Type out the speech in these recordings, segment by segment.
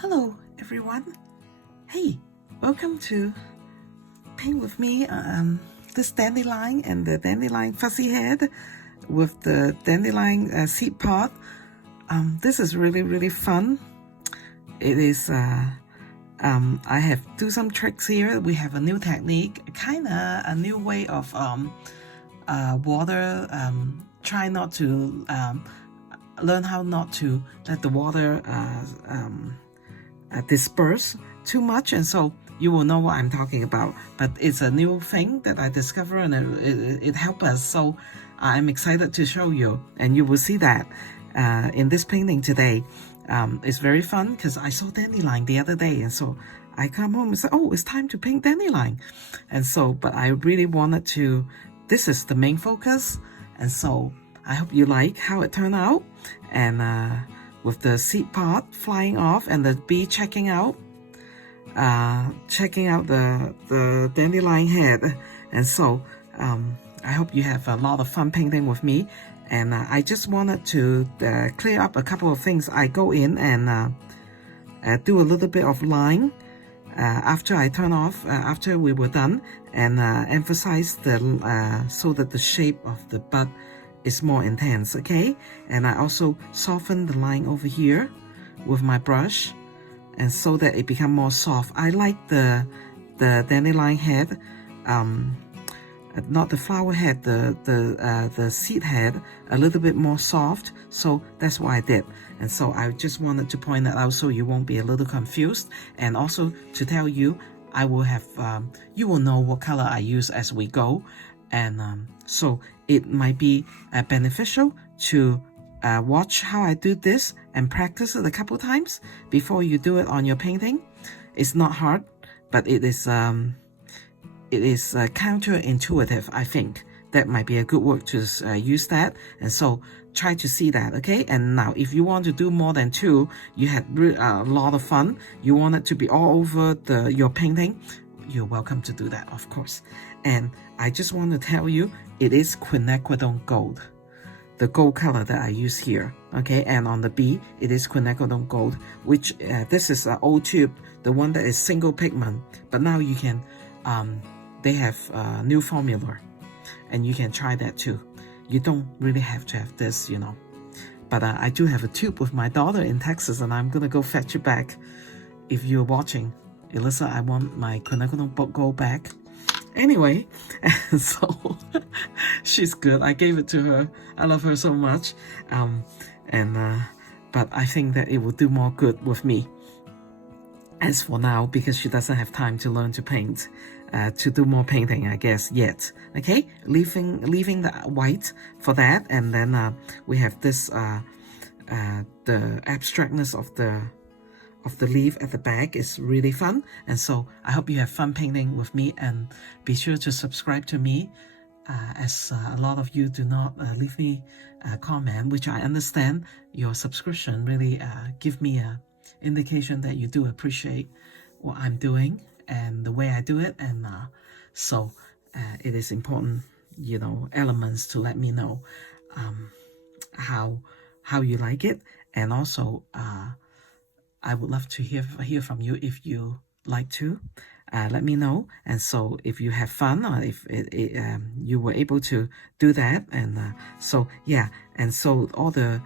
Hello everyone. Hey, welcome to paint with me this dandelion and the dandelion fuzzy head with the dandelion seed pod. This is really fun. It is I have do some tricks here. We have a new technique, kind of a new way of water. Try not to learn how not to let the water disperse too much, and so you will know what I'm talking about. But it's a new thing that I discovered, and it helped us, so I'm excited to show you, and you will see that in this painting today. It's very fun because I saw dandelion the other day, and so I come home and say, oh, it's time to paint dandelion. And so, but I really wanted to, this is the main focus, and so I hope you like how it turned out. And with the seed pod flying off and the bee checking out the dandelion head. And so I hope you have a lot of fun painting with me. And I just wanted to clear up a couple of things. I go in and do a little bit of line after I turn off, after we were done, and emphasize the so that the shape of the bud is more intense, okay? And I also soften the line over here with my brush, and so that it become more soft. I like the dandelion head, not the flower head, the seed head, a little bit more soft. So that's what I did. And so I just wanted to point that out so you won't be a little confused, and also to tell you, I will have you will know what color I use as we go. And so it might be beneficial to watch how I do this and practice it a couple times before you do it on your painting. It's not hard, but it is counterintuitive. I think that might be a good word to use that. And so try to see that, okay? And now if you want to do more than two, you had a lot of fun, you want it to be all over your painting, you're welcome to do that, of course. And I just want to tell you, it is quinacridone gold, the gold color that I use here, okay? And on the bee, it is quinacridone gold, which this is an old tube, the one that is single pigment. But now you can, they have new formula, and you can try that too. You don't really have to have this, you know. But I do have a tube with my daughter in Texas, and I'm gonna go fetch it back. If you're watching, Elissa, I want my quinacridone gold back. Anyway, so she's good. I gave it to her. I love her so much. But I think that it will do more good with me. As for now, because she doesn't have time to learn to paint, to do more painting, I guess, yet. Okay, leaving the white for that, and then we have this the abstractness of the leaf at the back is really fun. And so I hope you have fun painting with me, and be sure to subscribe to me, as a lot of you do not leave me a comment, which I understand. Your subscription really give me a indication that you do appreciate what I'm doing and the way I do it. And so it is important, you know, elements to let me know how you like it. And also I would love to hear from you. If you like to let me know. And so if you have fun, or if you were able to do that. And so yeah, and so all the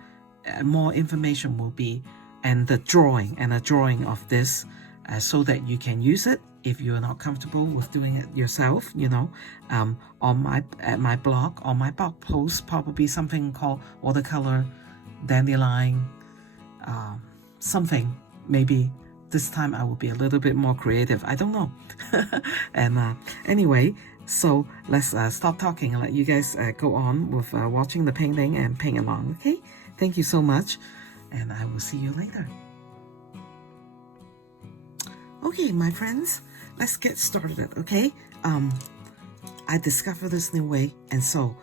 more information will be, and a drawing of this, so that you can use it if you're not comfortable with doing it yourself, you know. At my blog, on my blog post, probably something called Watercolor Dandelion something. Maybe this time I will be a little bit more creative, I don't know. And anyway, so let's stop talking and let you guys go on with watching the painting and paint along, okay? Thank you so much, and I will see you later. Okay, my friends, let's get started, okay? I discovered this new way, and so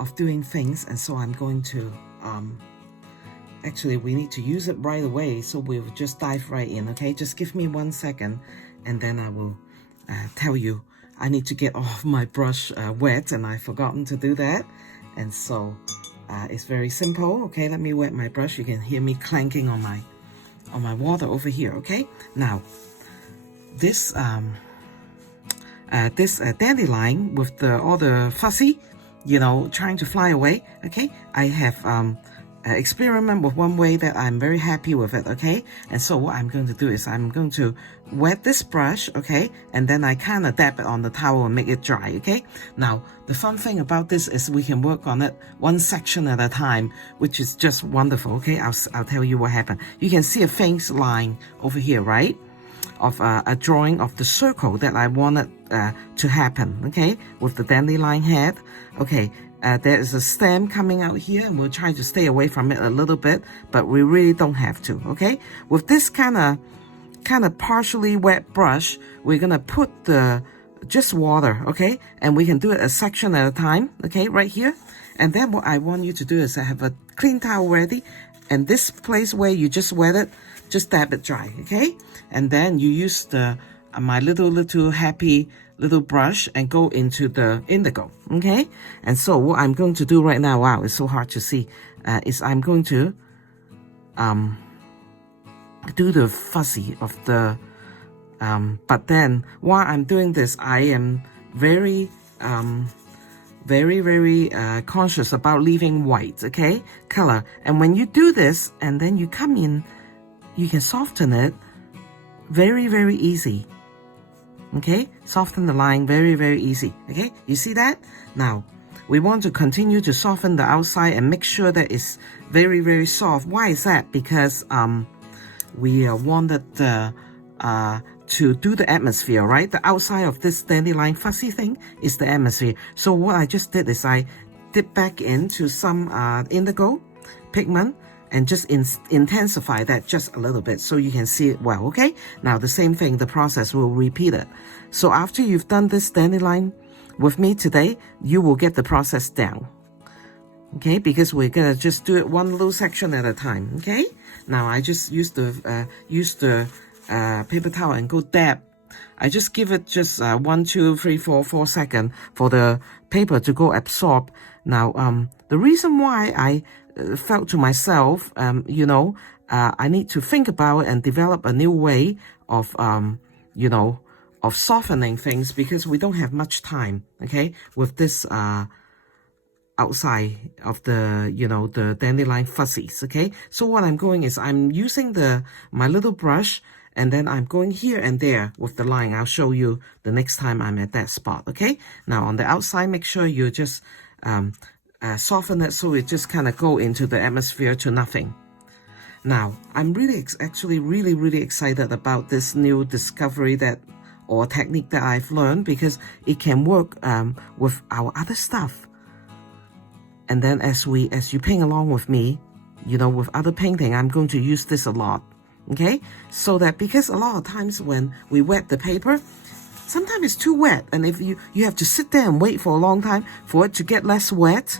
of doing things, and so I'm going to actually, we need to use it right away, so we'll just dive right in, okay? Just give me 1 second, and then I will tell you. I need to get off my brush wet, and I've forgotten to do that. And so it's very simple, okay? Let me wet my brush. You can hear me clanking on my water over here. Okay, now this dandelion with all the fuzzy, you know, trying to fly away. Okay, I have experiment with one way that I'm very happy with it. Okay, and so what I'm going to do is I'm going to wet this brush. Okay, and then I kind of dab it on the towel and make it dry. Okay, now the fun thing about this is we can work on it one section at a time, which is just wonderful. Okay, I'll tell you what happened. You can see a faint line over here, right, of a drawing of the circle that I wanted to happen. Okay, with the dandelion head. Okay, there is a stem coming out here, and we'll try to stay away from it a little bit, but we really don't have to. Okay, with this kind of partially wet brush, we're gonna put the just water. Okay, and we can do it a section at a time. Okay, right here. And then what I want you to do is I have a clean towel ready, and this place where you just wet it, just dab it dry. Okay, and then you use the my little happy little brush and go into the indigo. Okay, and so what I'm going to do right now, wow, it's so hard to see, is I'm going to do the fuzzy of the but then while I'm doing this, I am very conscious about leaving white, okay, color. And when you do this and then you come in, you can soften it very easy. Okay, soften the line very easy. Okay, you see that? Now we want to continue to soften the outside and make sure that it's very soft. Why is that? Because we wanted to do the atmosphere, right? The outside of this dandelion fuzzy thing is the atmosphere. So what I just did is I dip back into some indigo pigment and just intensify that just a little bit so you can see it well. Okay, now the same thing, the process will repeat it. So after you've done this dandelion with me today, you will get the process down. Okay, because we're gonna just do it one little section at a time. Okay, now I just use the paper towel and go dab. I just give it just 1, 2, 3, 4 seconds for the paper to go absorb. Now the reason why I felt to myself, you know, I need to think about and develop a new way of, you know, of softening things, because we don't have much time, okay, with this outside of the, you know, the dandelion fuzzies. Okay, so what I'm going is I'm using my little brush, and then I'm going here and there with the line. I'll show you the next time I'm at that spot. Okay, now on the outside, make sure you just soften it so it just kind of go into the atmosphere to nothing. Now I'm actually really excited about this new discovery or technique that I've learned, because it can work with our other stuff. And then as you paint along with me, you know, with other painting, I'm going to use this a lot. Okay, so that, because a lot of times when we wet the paper, sometimes it's too wet, and if you have to sit there and wait for a long time for it to get less wet,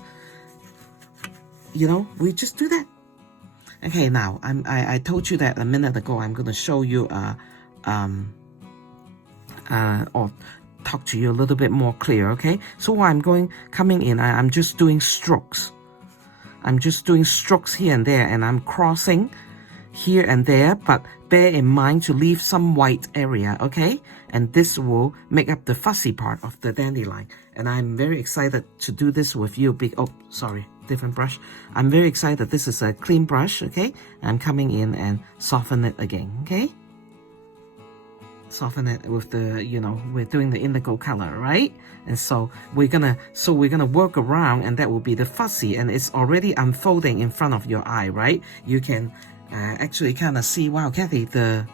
you know, we just do that. Okay, now I told you that a minute ago. I'm going to show you or talk to you a little bit more clear. Okay, so while I'm coming in, I'm just doing strokes. I'm just doing strokes here and there, and I'm crossing here and there, but bear in mind to leave some white area. Okay, and this will make up the fuzzy part of the dandelion, and I'm very excited to do this with you. Oh, sorry, different brush. I'm very excited. This is a clean brush. Okay, I'm coming in and soften it again. Okay, soften it with the, you know, we're doing the indigo color, right? And so we're gonna work around, and that will be the fuzzy, and it's already unfolding in front of your eye, right? You can actually kind of see, wow, Kathy, the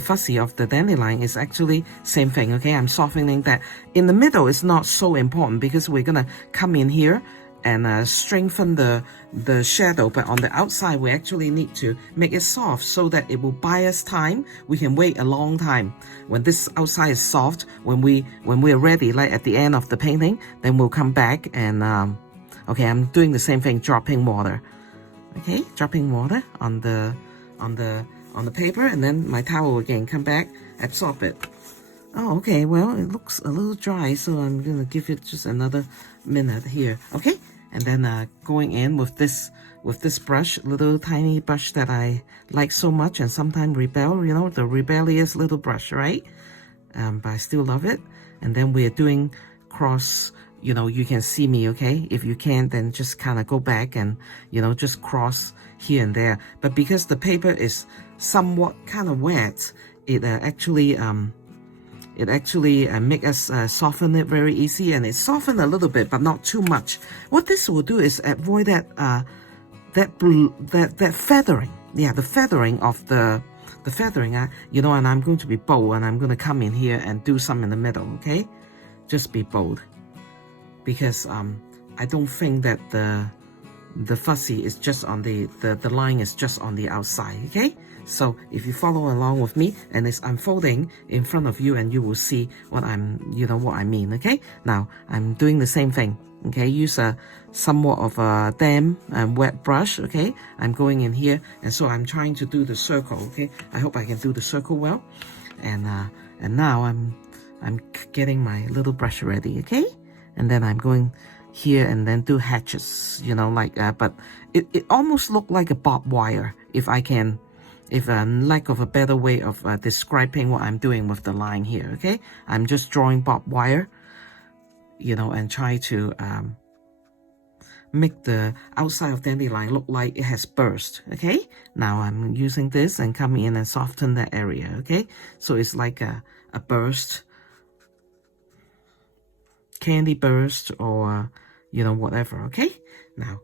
fuzzy of the dandelion is actually same thing. Okay, I'm softening that. In the middle is not so important, because we're gonna come in here and strengthen the shadow, but on the outside we actually need to make it soft so that it will buy us time. We can wait a long time. When this outside is soft, when we're ready, like at the end of the painting, then we'll come back and okay, I'm doing the same thing, dropping water. Okay, dropping water on the paper, and then my towel again, come back, absorb it. Oh, okay, well, it looks a little dry, so I'm gonna give it just another minute here. Okay, And then going in with this brush, little tiny brush that I like so much and sometimes rebel, you know, the rebellious little brush, right? But I still love it. And then we're doing cross, you know, you can see me, okay? If you can't, then just kind of go back and, you know, just cross here and there. But because the paper is somewhat kind of wet, it actually make us soften it very easy, and it softened a little bit, but not too much. What this will do is avoid that that feathering. Yeah, the feathering of the feathering, you know, and I'm going to be bold, and I'm going to come in here and do some in the middle, okay? Just be bold. Because I don't think that the fuzzy is just on the line is just on the outside, okay? So if you follow along with me and it's unfolding in front of you, and you will see what what I mean, okay? Now I'm doing the same thing, okay? Use a somewhat of a damp and wet brush, okay? I'm going in here, and so I'm trying to do the circle, okay? I hope I can do the circle well. And now I'm getting my little brush ready, okay? And then I'm going here and then do hatches, you know, like but it almost looked like a barbed wire, if lack of a better way of describing what I'm doing with the line here, okay? I'm just drawing barbed wire, you know, and try to make the outside of dandelion look like it has burst, okay? Now I'm using this and come in and soften that area, okay? So it's like a burst, candy burst, or you know, whatever, okay? Now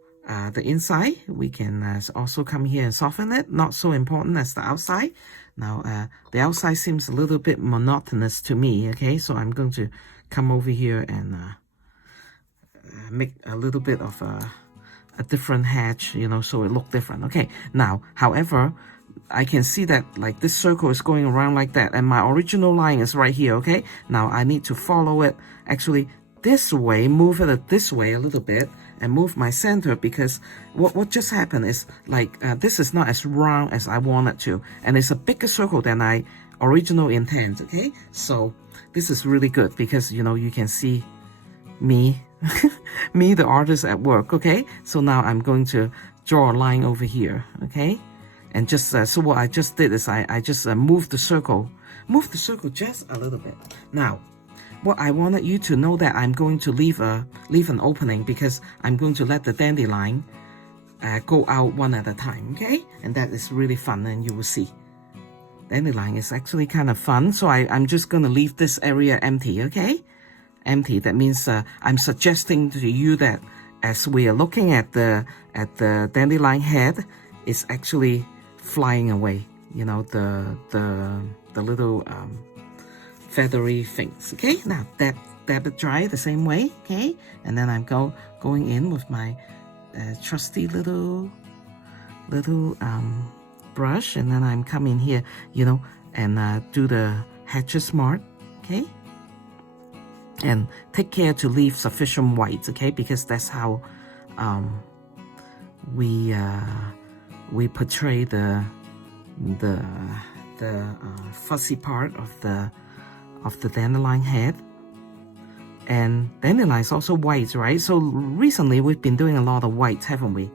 the inside, we can also come here and soften it. Not so important as the outside. Now the outside seems a little bit monotonous to me, okay? So I'm going to come over here and make a little bit of a different hatch, you know, so it look different, okay? Now, however, I can see that like this circle is going around like that, and my original line is right here, okay? Now I need to follow it actually this way, move it this way a little bit, and move my center, because what just happened is like this is not as round as I want it to, and it's a bigger circle than I original intent, okay? So this is really good because, you know, you can see me me the artist at work, okay? So now I'm going to draw a line over here, okay? And just so what I just did is I just moved the circle just a little bit. Now what I wanted you to know, that I'm going to leave an opening, because I'm going to let the dandelion go out one at a time, okay? And that is really fun, and you will see. Dandelion is actually kind of fun, so I'm just going to leave this area empty, okay? Empty. That means I'm suggesting to you that as we are looking at the dandelion head, it's actually flying away. You know, the little feathery things. Okay, now dab it dry the same way. Okay, and then I'm going in with my trusty little brush, and then I'm coming here, you know, and do the hatches mark. Okay, and take care to leave sufficient white. Okay, because that's how we portray the fuzzy part of the dandelion head. And dandelion is also white, right? So recently we've been doing a lot of white, haven't we?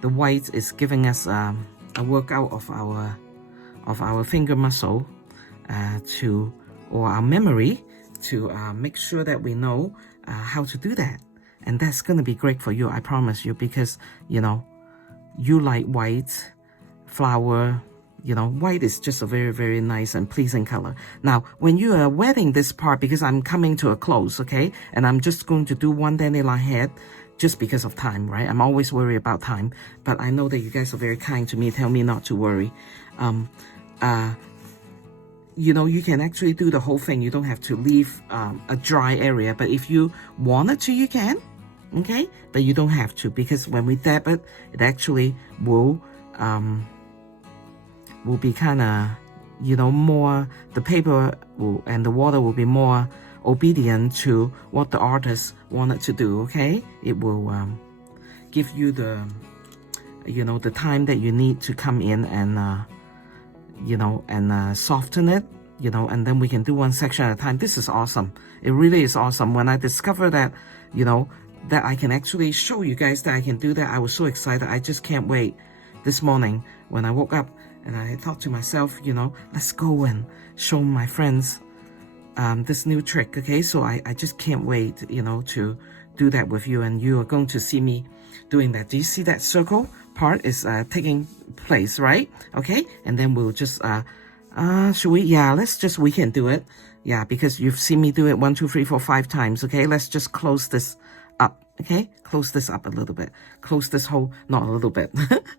The white is giving us a workout of our finger muscle or our memory to make sure that we know how to do that. And that's going to be great for you, I promise you, because, you know, you like white flower. You know, white is just a very, very nice and pleasing color. Now, when you are wetting this part, because I'm coming to a close, okay? And I'm just going to do one dandelion head just because of time, right? I'm always worried about time. But I know that you guys are very kind to me, tell me not to worry. You know, you can actually do the whole thing. You don't have to leave a dry area. But if you wanted to, you can, okay? But you don't have to, because when we dab it, it actually will be kind of, you know, more, the paper and the water will be more obedient to what the artist wanted to do, okay? It will give you the, you know, the time that you need to come in and, you know, and soften it, you know, and then we can do one section at a time. This is awesome. It really is awesome. When I discovered that, you know, that I can actually show you guys that I can do that. I was so excited. I just can't wait. This morning when I woke up and I thought to myself, you know, let's go and show my friends this new trick. Okay, so I just can't wait, you know, to do that with you, and you are going to see me doing that. Do you see that circle part is taking place, right? Okay, and then we'll just should we? Yeah, we can do it. Yeah, because you've seen me do it 1, 2, 3, 4, 5 times. Okay, let's just close this up. Okay, close this up a little bit. Close this whole, not a little bit,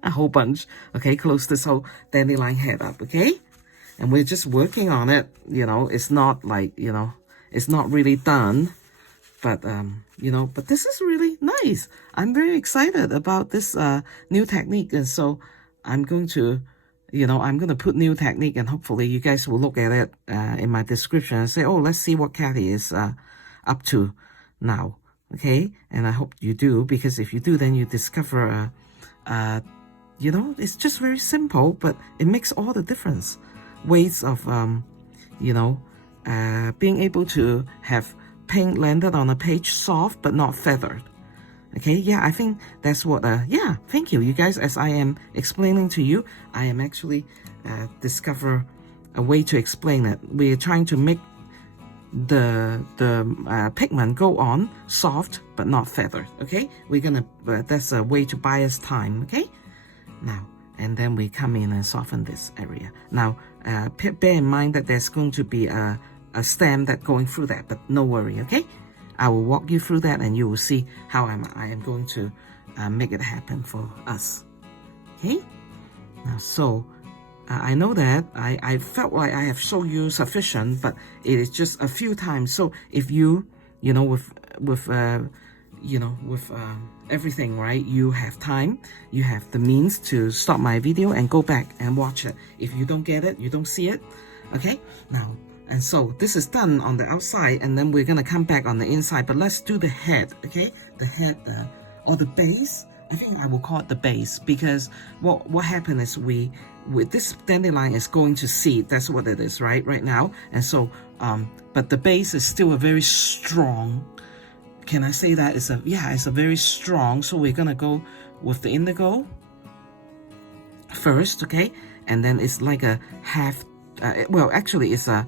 a whole bunch. Okay, close this whole dandelion head up. Okay, and we're just working on it. You know, it's not like, you know, it's not really done, but you know, but this is really nice. I'm very excited about this new technique, and so I'm going to, you know, I'm going to put new technique, and hopefully you guys will look at it in my description and say, oh, let's see what Kathy is up to now. Okay, and I hope you do, because if you do, then you discover, you know, it's just very simple, but it makes all the difference. Ways of, you know, being able to have paint landed on a page soft but not feathered. Okay, yeah, I think that's what, yeah, thank you. You guys, as I am explaining to you, I am actually discover a way to explain it. We're trying to make the pigment go on soft but not feathered. Okay, we're gonna, that's a way to buy us time. Okay, now, and then we come in and soften this area. Now, bear in mind that there's going to be a stem that going through that, but no worry. Okay, I will walk you through that, and you will see how I am going to make it happen for us. Okay, now, so I know that I felt like I have shown you sufficient, but it is just a few times. So if you, you know, with you know, with everything, right, you have time, you have the means to stop my video and go back and watch it. If you don't get it, you don't see it. Okay, now, and so this is done on the outside, and then we're gonna come back on the inside. But let's do the head. Okay, the head or the base. I think I will call it the base, because what happened is with this dandelion is going to seed. That's what it is, right now. And so but the base is still a very strong, can I say that? It's a very strong. So we're gonna go with the indigo first. Okay, and then it's like a half, well, actually it's a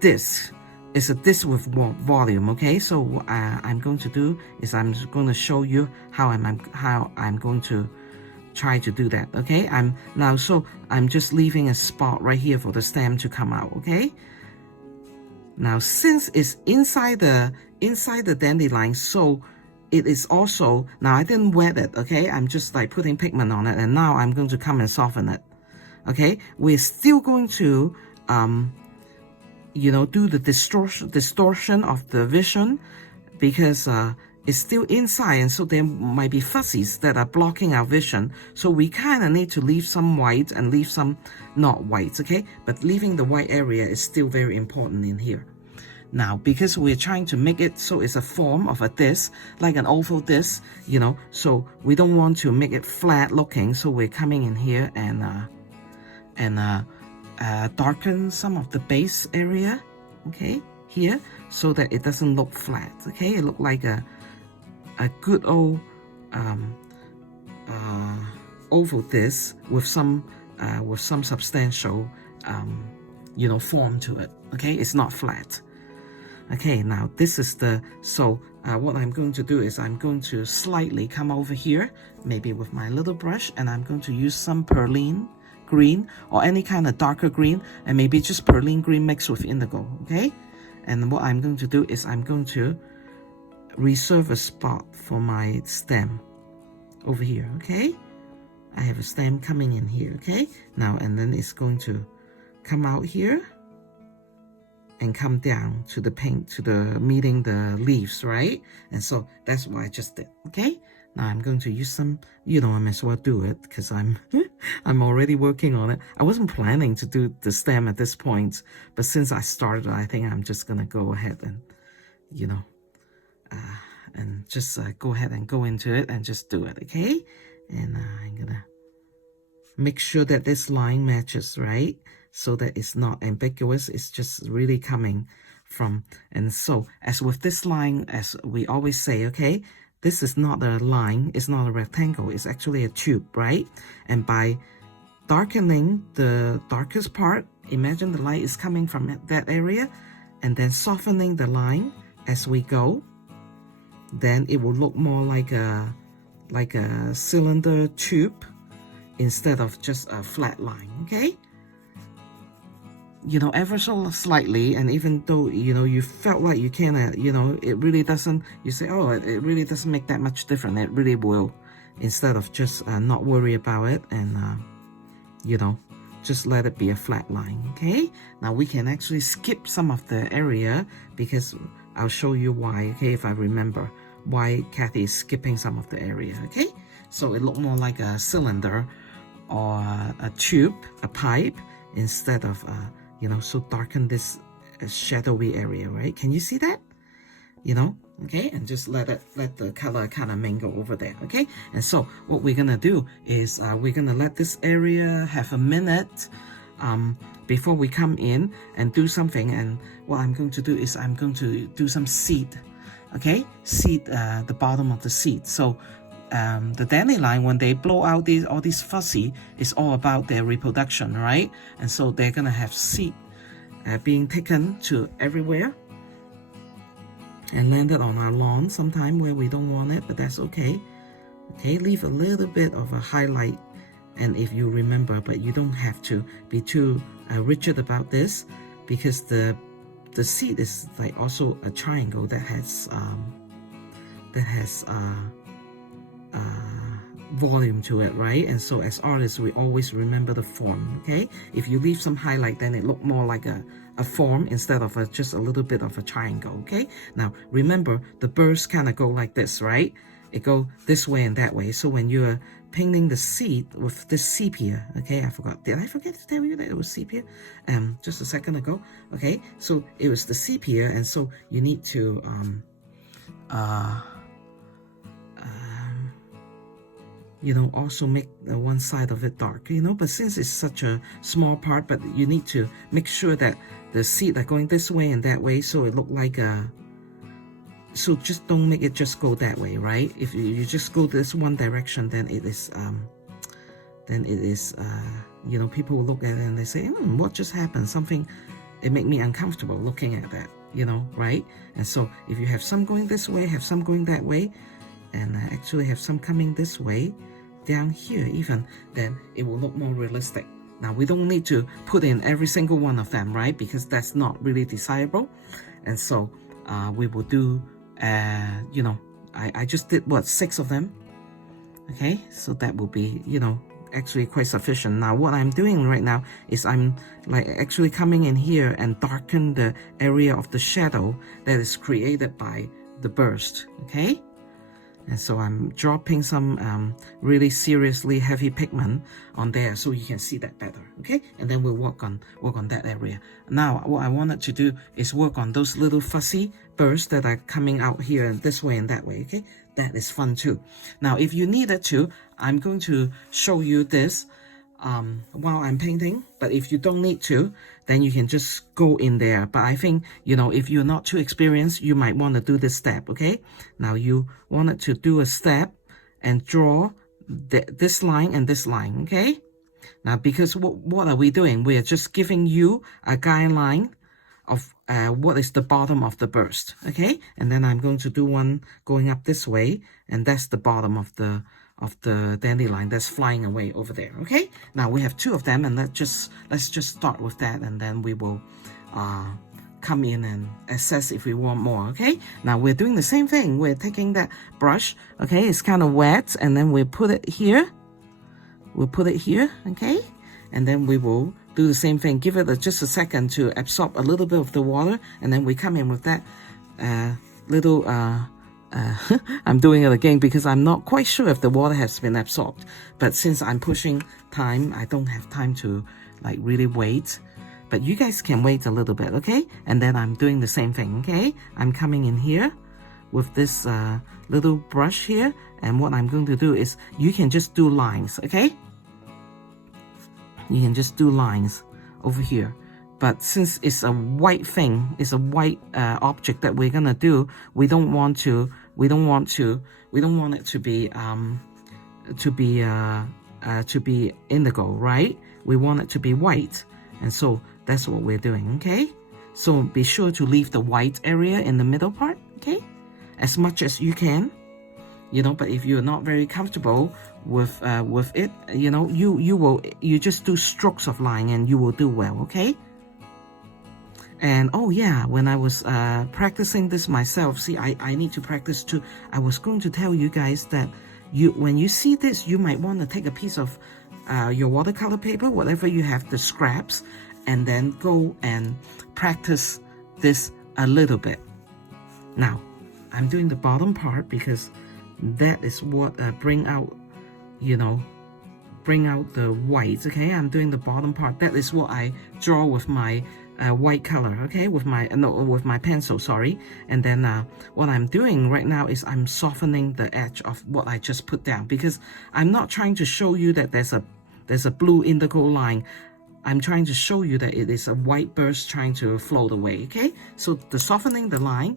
disc. It's a disc with more volume. Okay, so what I'm going to do is I'm going to show you how I'm going to try to do that. Okay, I'm just leaving a spot right here for the stem to come out. Okay, now since it's inside the dandelion, so it is also, now I didn't wet it. Okay, I'm just like putting pigment on it, and now I'm going to come and soften it. Okay, we're still going to you know, do the distortion of the vision, because it's still inside, and so there might be fuzzies that are blocking our vision. So we kind of need to leave some white and leave some not white. Okay, but leaving the white area is still very important in here. Now, because we're trying to make it so it's a form of a disc, like an oval disc, you know, so we don't want to make it flat looking. So we're coming in here and darken some of the base area, okay, here, so that it doesn't look flat. Okay, it look like a good old oval disc with some substantial you know, form to it. Okay, it's not flat. Okay, now this is the, so what I'm going to do is I'm going to slightly come over here, maybe with my little brush, and I'm going to use some perlene green or any kind of darker green, and maybe just perlene green mixed with indigo. Okay, and what I'm going to do is I'm going to reserve a spot for my stem over here. Okay, I have a stem coming in here. Okay, now, and then it's going to come out here and come down to the paint, to the meeting the leaves, right? And so that's what I just did. Okay, now I'm going to use some, you know, I might as well do it because I'm I'm already working on it. I wasn't planning to do the stem at this point, but since I started, I think I'm just gonna go ahead and, you know, and just go ahead and go into it and just do it. Okay, and I'm gonna make sure that this line matches, right? So that it's not ambiguous, it's just really coming from. And so as with this line, as we always say, okay, this is not a line, it's not a rectangle, it's actually a tube, right? And by darkening the darkest part, imagine the light is coming from that area, and then softening the line as we go, then it will look more like a cylinder tube instead of just a flat line, okay? You know, ever so slightly, and even though, you know, you felt like you can, you know, it really doesn't, you say, oh, it really doesn't make that much difference. It really will, instead of just not worry about it and, you know, just let it be a flat line, okay? Now we can actually skip some of the area because I'll show you why, okay, if I remember why Kathy is skipping some of the area, okay? So it looked more like a cylinder or a tube, a pipe, instead of, you know, so darken this shadowy area, right? Can you see that? You know, okay, and just let the color kind of mingle over there, okay? And so what we're gonna do is we're gonna let this area have a minute before we come in and do something. And what I'm going to do is I'm going to do some seed, okay? Seed the bottom of the seed. So the dandelion, when they blow out all these fuzzy, it's all about their reproduction, right? And so they're gonna have seed being taken to everywhere and landed on our lawn sometime where we don't want it, but that's okay. Okay, leave a little bit of a highlight, and if you remember, but you don't have to be too rigid about this, because the seed is like also a triangle that has volume to it, right? And so as artists, we always remember the form, okay? If you leave some highlight, then it look more like a form instead of just a little bit of a triangle, okay? Now remember, the birds kind of go like this, right? It go this way and that way. So when you're painting the seed with this sepia, okay, did I forget to tell you that it was sepia just a second ago? Okay, so it was the sepia, and so you need to you know, also make one side of it dark, you know, but since it's such a small part, but you need to make sure that the seed are going this way and that way, so it look like a, so just don't make it just go that way, right? If you just go this one direction, then it is you know, people will look at it and they say, what just happened? Something, it made me uncomfortable looking at that, you know, right? And so if you have some going this way, have some going that way, and actually have some coming this way, down here even, then it will look more realistic. Now we don't need to put in every single one of them, right? Because that's not really desirable. And so we will do, you know, I just did what, 6 of them. Okay, so that will be, you know, actually quite sufficient. Now what I'm doing right now is I'm like actually coming in here and darken the area of the shadow that is created by the burst, okay? And so I'm dropping some really seriously heavy pigment on there so you can see that better, okay? And then we'll work on that area. Now what I wanted to do is work on those little fuzzy bursts that are coming out here this way and that way, okay? That is fun too. Now if you needed to, I'm going to show you this while I'm painting, but if you don't need to, then you can just go in there. But I think, you know, if you're not too experienced, you might want to do this step, okay? Now you wanted to do a step and draw this line and this line, okay? Now because what are we doing? We are just giving you a guideline of what is the bottom of the burst, okay? And then I'm going to do one going up this way, and that's the bottom of the dandelion that's flying away over there, okay? Now we have 2 of them, and let's just start with that, and then we will come in and assess if we want more, okay? Now we're doing the same thing. We're taking that brush, okay? It's kind of wet, and then we put it here. We'll put it here, okay? And then we will do the same thing. Give it just a second to absorb a little bit of the water, and then we come in with that little I'm doing it again because I'm not quite sure if the water has been absorbed, but since I'm pushing time, I don't have time to like really wait, but you guys can wait a little bit, okay? And then I'm doing the same thing, okay? I'm coming in here with this little brush here, and what I'm going to do is you can just do lines, okay? You can just do lines over here. But since it's a white thing, it's a white object that we're gonna do, we don't want to we don't want it to be indigo, right? We want it to be white, and so that's what we're doing, okay? So be sure to leave the white area in the middle part, okay? As much as you can, you know, but if you're not very comfortable with it, you know, you just do strokes of line and you will do well, okay? And oh yeah, when I was practicing this myself, see, I need to practice too. I was going to tell you guys that when you see this, you might want to take a piece of your watercolor paper, whatever you have, the scraps, and then go and practice this a little bit. Now, I'm doing the bottom part because that is what bring out the whites, okay? I'm doing the bottom part. That is what I draw with my white color, okay? With my pencil, sorry. And then what I'm doing right now is I'm softening the edge of what I just put down, because I'm not trying to show you that there's a blue indigo line. I'm trying to show you that it is a white burst trying to float away, okay? So the softening the line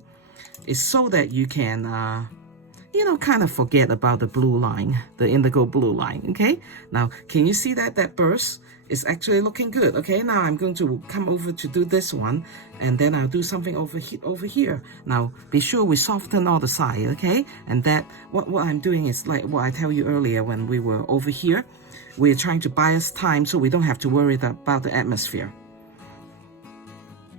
is so that you can kind of forget about the blue line, the indigo blue line, okay? Now, can you see that burst is actually looking good, okay? Now I'm going to come over to do this one, and then I'll do something over here. Now, be sure we soften all the side, okay? And that, what I'm doing is like what I tell you earlier when we were over here. We're trying to buy us time so we don't have to worry about the atmosphere.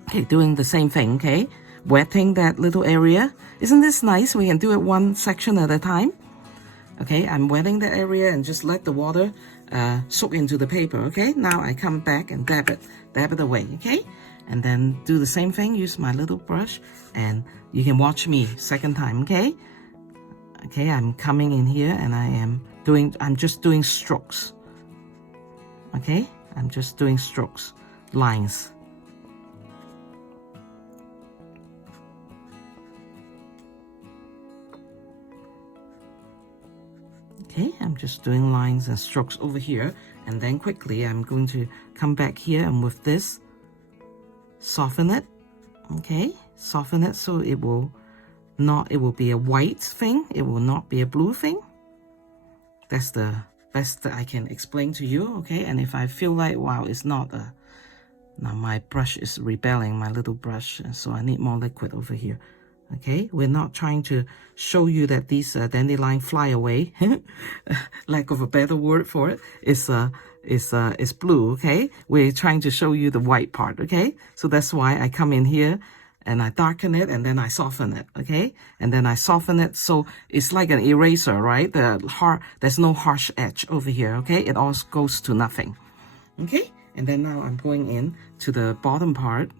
Okay, doing the same thing, okay? Wetting that little area. Isn't this nice? We can do it one section at a time. Okay, I'm wetting the area and just let the water soak into the paper, okay? Now I come back and dab it away, okay? And then do the same thing, use my little brush, and you can watch me second time, okay? Okay, I'm coming in here and I'm just doing strokes. Okay, I'm just doing strokes, lines. Okay, I'm just doing lines and strokes over here, and then quickly I'm going to come back here and with this, soften it. Okay, soften it so it will be a white thing, it will not be a blue thing. That's the best that I can explain to you, okay? And if I feel like, wow, it's not now my brush is rebelling, my little brush, so I need more liquid over here. Okay, we're not trying to show you that these dandelion fly away. Lack of a better word for it is blue, okay? We're trying to show you the white part, okay? So that's why I come in here and I darken it and then I soften it, okay? And then I soften it so it's like an eraser, right? There's no harsh edge over here, okay? It all goes to nothing, okay? And then now I'm going in to the bottom part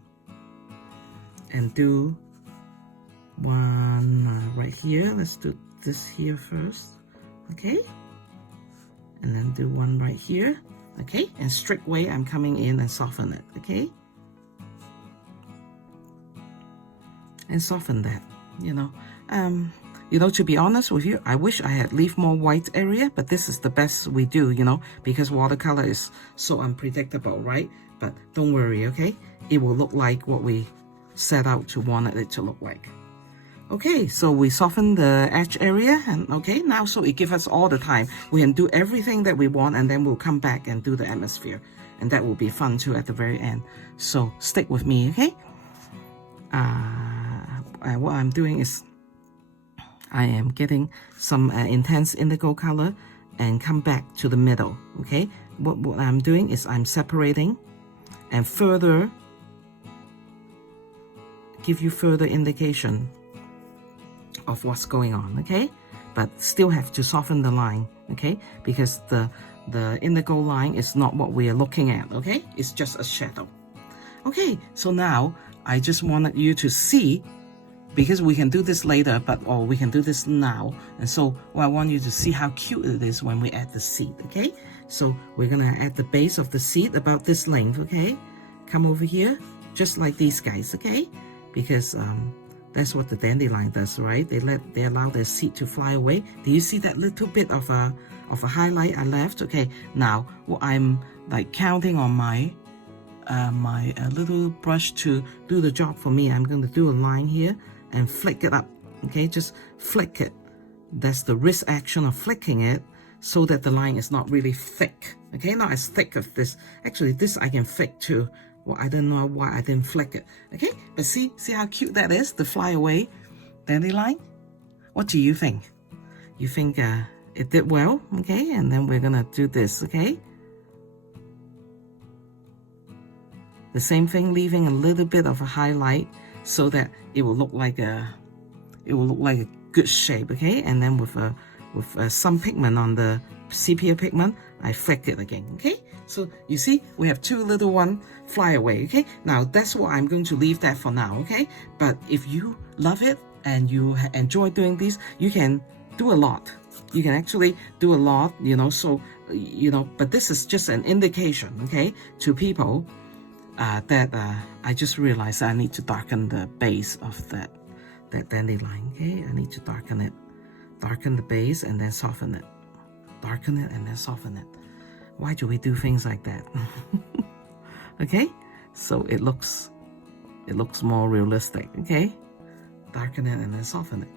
and do one right here. Let's do this here first, okay? And then do one right here, okay? And straightway I'm coming in and soften it, okay? And soften that, to be honest with you, I wish I had leave more white area, but this is the best we do, because watercolor is so unpredictable, right? But don't worry, okay? It will look like what we set out to want it to look like. Okay, so we soften the edge area, and okay, now so it gives us all the time. We can do everything that we want, and then we'll come back and do the atmosphere. And that will be fun too at the very end. So stick with me, okay? What I'm doing is I am getting some intense indigo color and come back to the middle, okay? What I'm doing is I'm separating and further give you further indication of what's going on, okay? But still have to soften the line, okay? Because the indigo line is not what we are looking at, okay? It's just a shadow. Okay, so now I just wanted you to see, because we can do this later, or we can do this now. And so I want you to see how cute it is when we add the seed, okay? So we're gonna add the base of the seed about this length, okay? Come over here, just like these guys, okay? Because that's what the dandelion does, right? They allow their seed to fly away. Do you see that little bit of a highlight I left? Okay, now I'm like counting on my little brush to do the job for me. I'm going to do a line here and flick it up, okay? Just flick it. That's the wrist action of flicking it so that the line is not really thick, okay? Not as thick as this. Actually, this I can flick too. Well, I don't know why I didn't flick it, okay? But see how cute that is, the fly away dandelion? What do you think? You think it did well, okay? And then we're gonna do this, okay? The same thing, leaving a little bit of a highlight so that it will look like a good shape, okay? And then with some pigment on the sepia pigment, I flick it again, okay? So you see, we have two little one fly away, okay? Now that's what I'm going to leave that for now, okay? But if you love it and you enjoy doing these, you can do a lot. You can actually do a lot, you know, so, you know, but this is just an indication, okay, to people that I just realized I need to darken the base of that dandelion, okay? I need to darken it. Darken the base and then soften it. Darken it and then soften it. Why do we do things like that? Okay? So it looks more realistic, okay? Darken it and then soften it.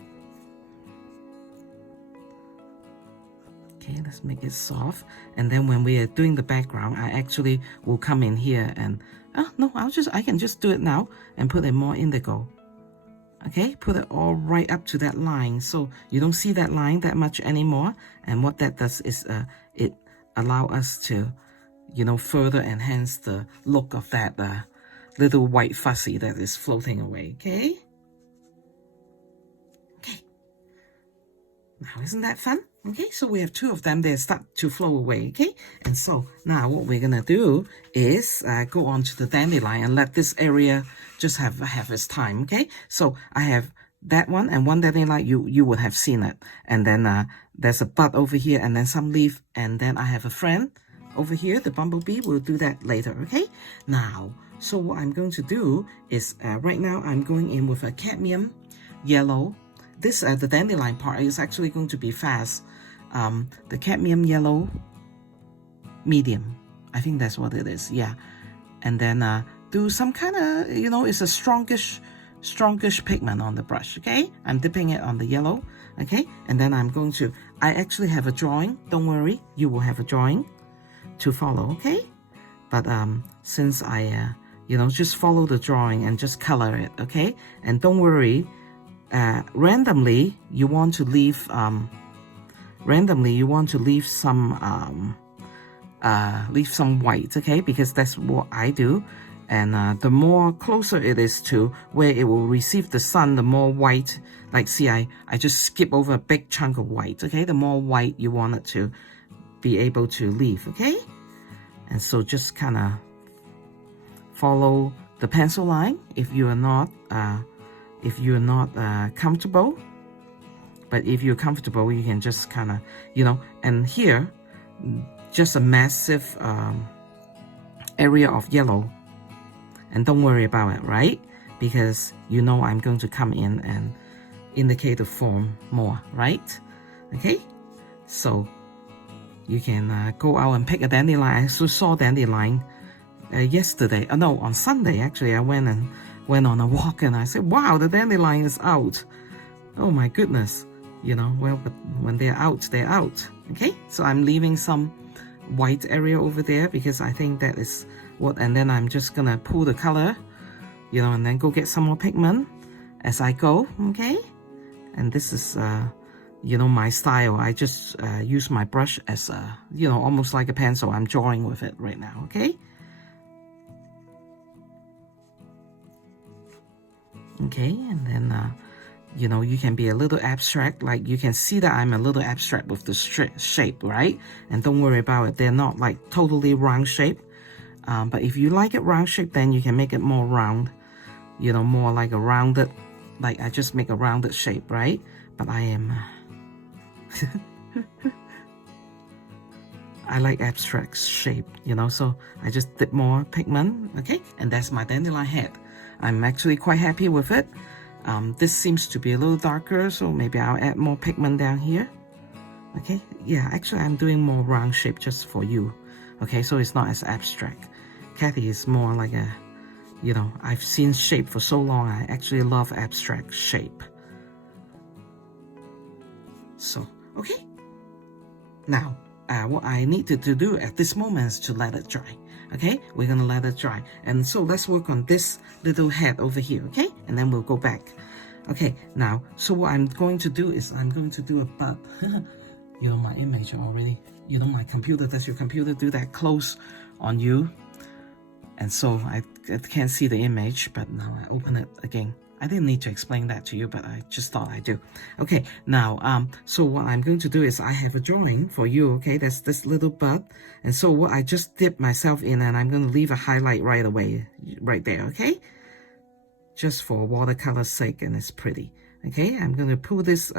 Okay, let's make it soft. And then when we are doing the background, I actually will come in here and no, I can just do it now and put it more indigo. Okay, put it all right up to that line so you don't see that line that much anymore. And what that does is it allow us to, you know, further enhance the look of that little white fuzzy that is floating away. Okay. Okay. Now, isn't that fun? Okay, so we have two of them. They start to flow away, okay? And so now what we're gonna do is go on to the dandelion and let this area just have its time, okay? So I have that one and one dandelion, you would have seen it. And then there's a bud over here and then some leaf. And then I have a friend over here, the bumblebee. We'll do that later, okay? Now, so what I'm going to do is right now I'm going in with a cadmium yellow. This, the dandelion part is actually going to be fast. The cadmium yellow medium. I think that's what it is, yeah. And then do some kind of, you know, it's a strongish pigment on the brush, okay? I'm dipping it on the yellow, okay? And then I'm going to, I actually have a drawing. Don't worry, you will have a drawing to follow, okay? But since I, you know, just follow the drawing and just color it, okay? And don't worry, randomly you want to leave some white, okay? Because that's what I do. And the more closer it is to where it will receive the sun, the more white, like see, I just skip over a big chunk of white, okay? The more white you want it to be able to leave, okay? And so just kind of follow the pencil line if you are not comfortable. But if you're comfortable, you can just kind of, you know, and here, just a massive area of yellow. And don't worry about it, right? Because you know I'm going to come in and indicate the form more, right? Okay? So you can go out and pick a dandelion. I actually saw dandelion yesterday. No, on Sunday, actually. I went on a walk and I said, wow, the dandelion is out. Oh my goodness. You know, well, but when they're out, they're out. Okay? So I'm leaving some white area over there because I think that is what, and then I'm just gonna pull the color, you know, and then go get some more pigment as I go, okay? And this is, you know, my style. I just use my brush as a, you know, almost like a pencil. I'm drawing with it right now, okay? Okay, and then, you know, you can be a little abstract, like you can see that I'm a little abstract with the shape, right? And don't worry about it. They're not like totally round shape. But if you like it round shape, then you can make it more round, you know, more like a rounded, like I just make a rounded shape, right? But I am, I like abstract shape, you know, so I just dip more pigment, okay? And that's my dandelion head. I'm actually quite happy with it. This seems to be a little darker, so maybe I'll add more pigment down here. Okay, yeah, actually I'm doing more round shape just for you. Okay, so it's not as abstract. Kathy is more like a, you know, I've seen shape for so long, I actually love abstract shape. So, okay. Now, what I need to do at this moment is to let it dry. Okay, we're gonna let it dry. And so let's work on this little head over here, okay? And then we'll go back. Okay, now, so what I'm going to do is I'm going to do a bud. You know my image already. You know my computer. Does your computer do that close on you? And so I can't see the image, but now I open it again. I didn't need to explain that to you, but I just thought I do. Okay, now, so what I'm going to do is I have a drawing for you, okay? That's this little bud. And so what I just dipped myself in, and I'm going to leave a highlight right away, right there, okay? Just for watercolor's sake, and it's pretty. Okay, I'm going to pull this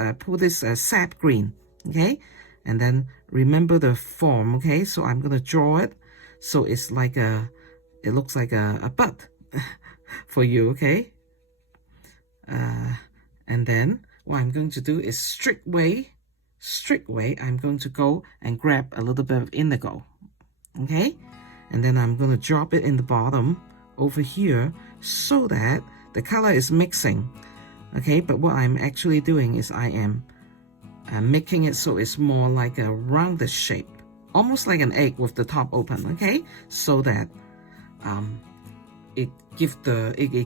sap green, okay? And then remember the form, okay? So I'm going to draw it. So it's like it looks like a bud for you, okay? And then what I'm going to do is straightway, I'm going to go and grab a little bit of indigo, okay? And then I'm going to drop it in the bottom over here so that the color is mixing, okay? But what I'm actually doing is I am making it so it's more like a rounded shape, almost like an egg with the top open, okay? So that it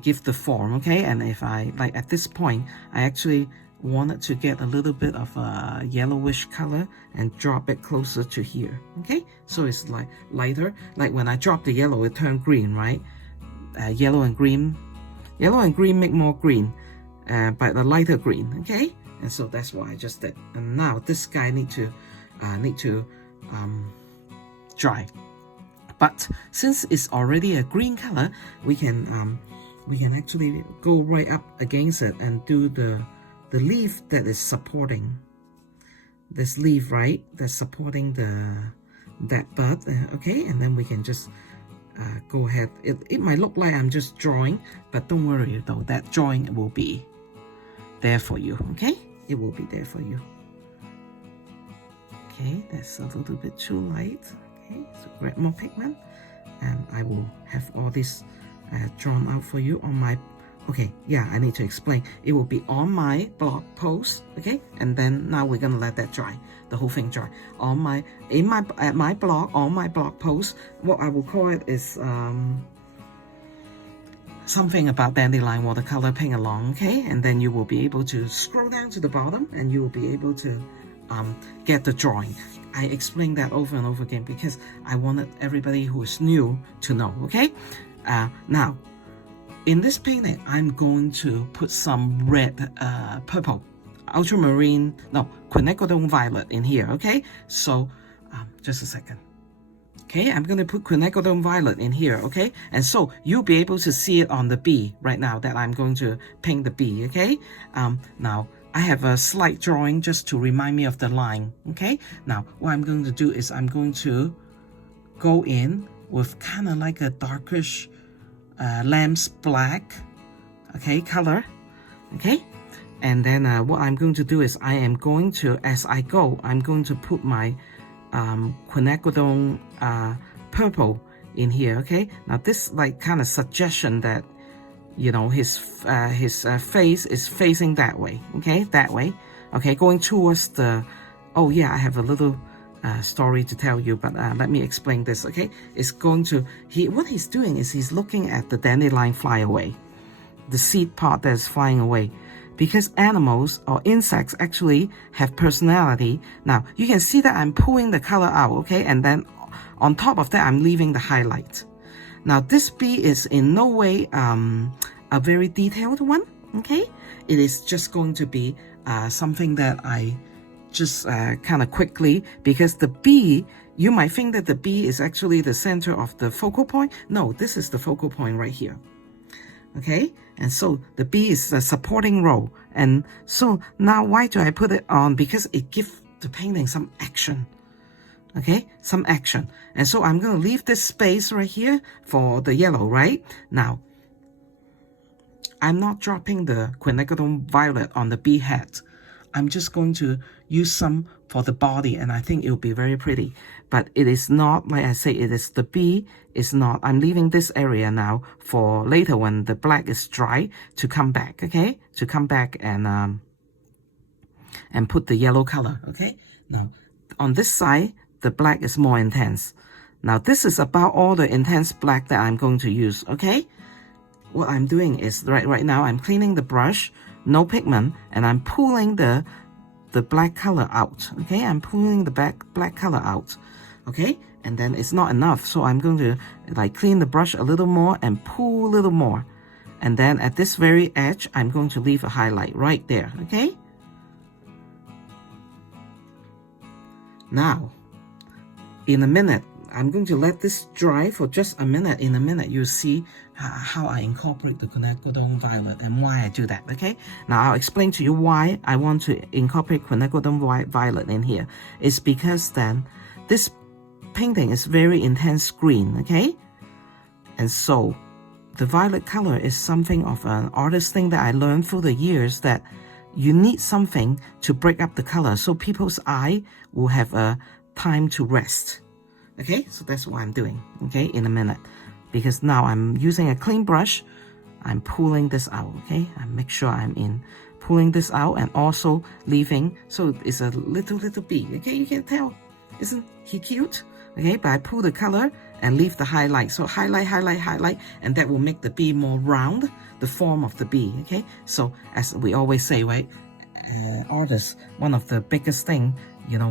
gives the form, okay? And if I, like at this point, I actually wanted to get a little bit of a yellowish color and drop it closer to here, okay? So it's like lighter, like when I drop the yellow, it turned green, right? Yellow and green make more green, but a lighter green, okay? And so that's what I just did. And now this guy need to dry. But since it's already a green color, we can actually go right up against it and do the leaf that is supporting this leaf, right? That's supporting that bud, okay? And then we can just go ahead. It might look like I'm just drawing, but don't worry though, that drawing will be there for you, okay? It will be there for you. Okay, that's a little bit too light. Okay, so grab more pigment, and I will have all this drawn out for you on my, okay, yeah, I need to explain. It will be on my blog post, okay? And then now we're gonna let that dry, the whole thing dry. On my, at my blog, on my blog post, what I will call it is something about dandelion watercolor ping along, okay? And then you will be able to scroll down to the bottom and you will be able to get the drawing. I explained that over and over again because I wanted everybody who is new to know, okay? Now, in this painting, I'm going to put some red, purple, ultramarine, no, quinacridone violet in here, okay? So, just a second. Okay, I'm going to put quinacridone violet in here, okay? And so you'll be able to see it on the bee right now that I'm going to paint the bee, okay? Now, I have a slight drawing just to remind me of the line, okay? Now, what I'm going to do is I'm going to go in with kind of like a darkish lamb's black, okay, color, okay? And then what I'm going to do is I am going to, as I go, I'm going to put my quinacridone purple in here, okay? Now this like kind of suggestion that, you know, his face is facing that way, okay? That way, okay? Going towards the, oh yeah, I have a little story to tell you, but let me explain this, okay? It's going to, what he's doing is he's looking at the dandelion fly away, the seed part that's flying away. Because animals or insects actually have personality. Now, you can see that I'm pulling the color out, okay? And then on top of that, I'm leaving the highlight. Now, this bee is in no way a very detailed one, okay? It is just going to be something that I just kind of quickly, because the bee, you might think that the bee is actually the center of the focal point. No, this is the focal point right here. Okay, and so the bee is a supporting role. And so now why do I put it on? Because it gives the painting some action. Okay, some action. And so I'm going to leave this space right here for the yellow, right? Now, I'm not dropping the quinacridone violet on the bee head. I'm just going to use some for the body, and I think it will be very pretty. But it is not, like I say, it is the bee, it's not. I'm leaving this area now for later when the black is dry to come back, okay? To come back and and put the yellow color, okay? Now, on this side, the black is more intense. Now, this is about all the intense black that I'm going to use, okay? What I'm doing is, right now, I'm cleaning the brush, no pigment, and I'm pulling the black color out, okay? I'm pulling the black color out, okay? And then it's not enough, so I'm going to like clean the brush a little more and pull a little more. And then at this very edge, I'm going to leave a highlight right there, okay? Now, in a minute, I'm going to let this dry for just a minute. In a minute, you'll see how I incorporate the quinacridone violet and why I do that, okay? Now, I'll explain to you why I want to incorporate quinacridone violet in here. It's because then this painting is very intense green, okay? And so the violet color is something of an artist thing that I learned through the years, that you need something to break up the color so people's eye will have a time to rest. Okay, so that's what I'm doing, okay, in a minute. Because now I'm using a clean brush, I'm pulling this out, okay? I make sure I'm pulling this out and also leaving, so it's a little bee, okay? You can tell, isn't he cute? Okay, but I pull the color and leave the highlight. So highlight, and that will make the bee more round, the form of the bee, okay? So as we always say, right, artists, one of the biggest thing, you know,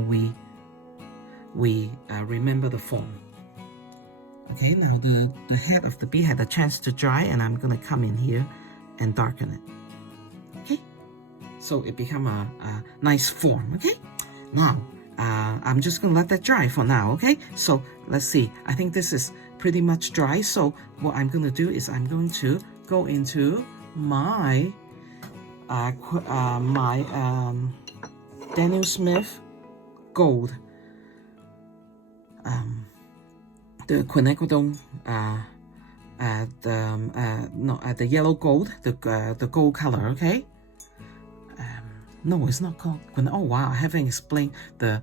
we remember the form. Okay, now the head of the bee had a chance to dry, and I'm gonna come in here and darken it. Okay, so it become a nice form. Okay, now I'm just gonna let that dry for now. Okay, so let's see. I think this is pretty much dry. So what I'm gonna do is I'm going to go into my Daniel Smith Gold. The quinacridone, the yellow gold, the gold color, okay? No, it's not called. Oh wow, I haven't explained the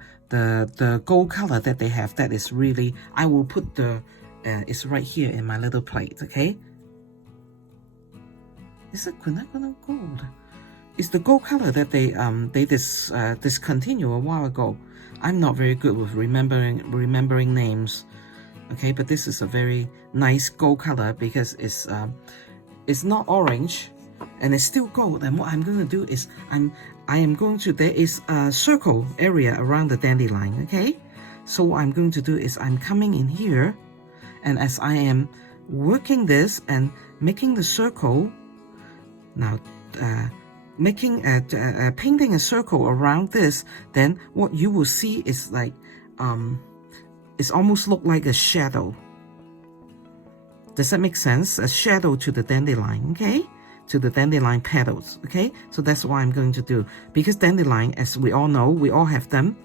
gold color that they have. That is really. I will put the. It's right here in my little plate, okay? Is it quinacridone gold? It's the gold color that they discontinued a while ago. I'm not very good with remembering names, okay? But this is a very nice gold color because it's not orange, and it's still gold. And what I'm going to do is there is a circle area around the dandelion, okay? So what I'm going to do is I'm coming in here, and as I am working this and making the circle, now painting a circle around this, then what you will see is like it's almost look like a shadow. Does that make sense? A shadow to the dandelion, okay? To the dandelion petals, okay? So that's what I'm going to do. Because dandelion, as we all know, we all have them.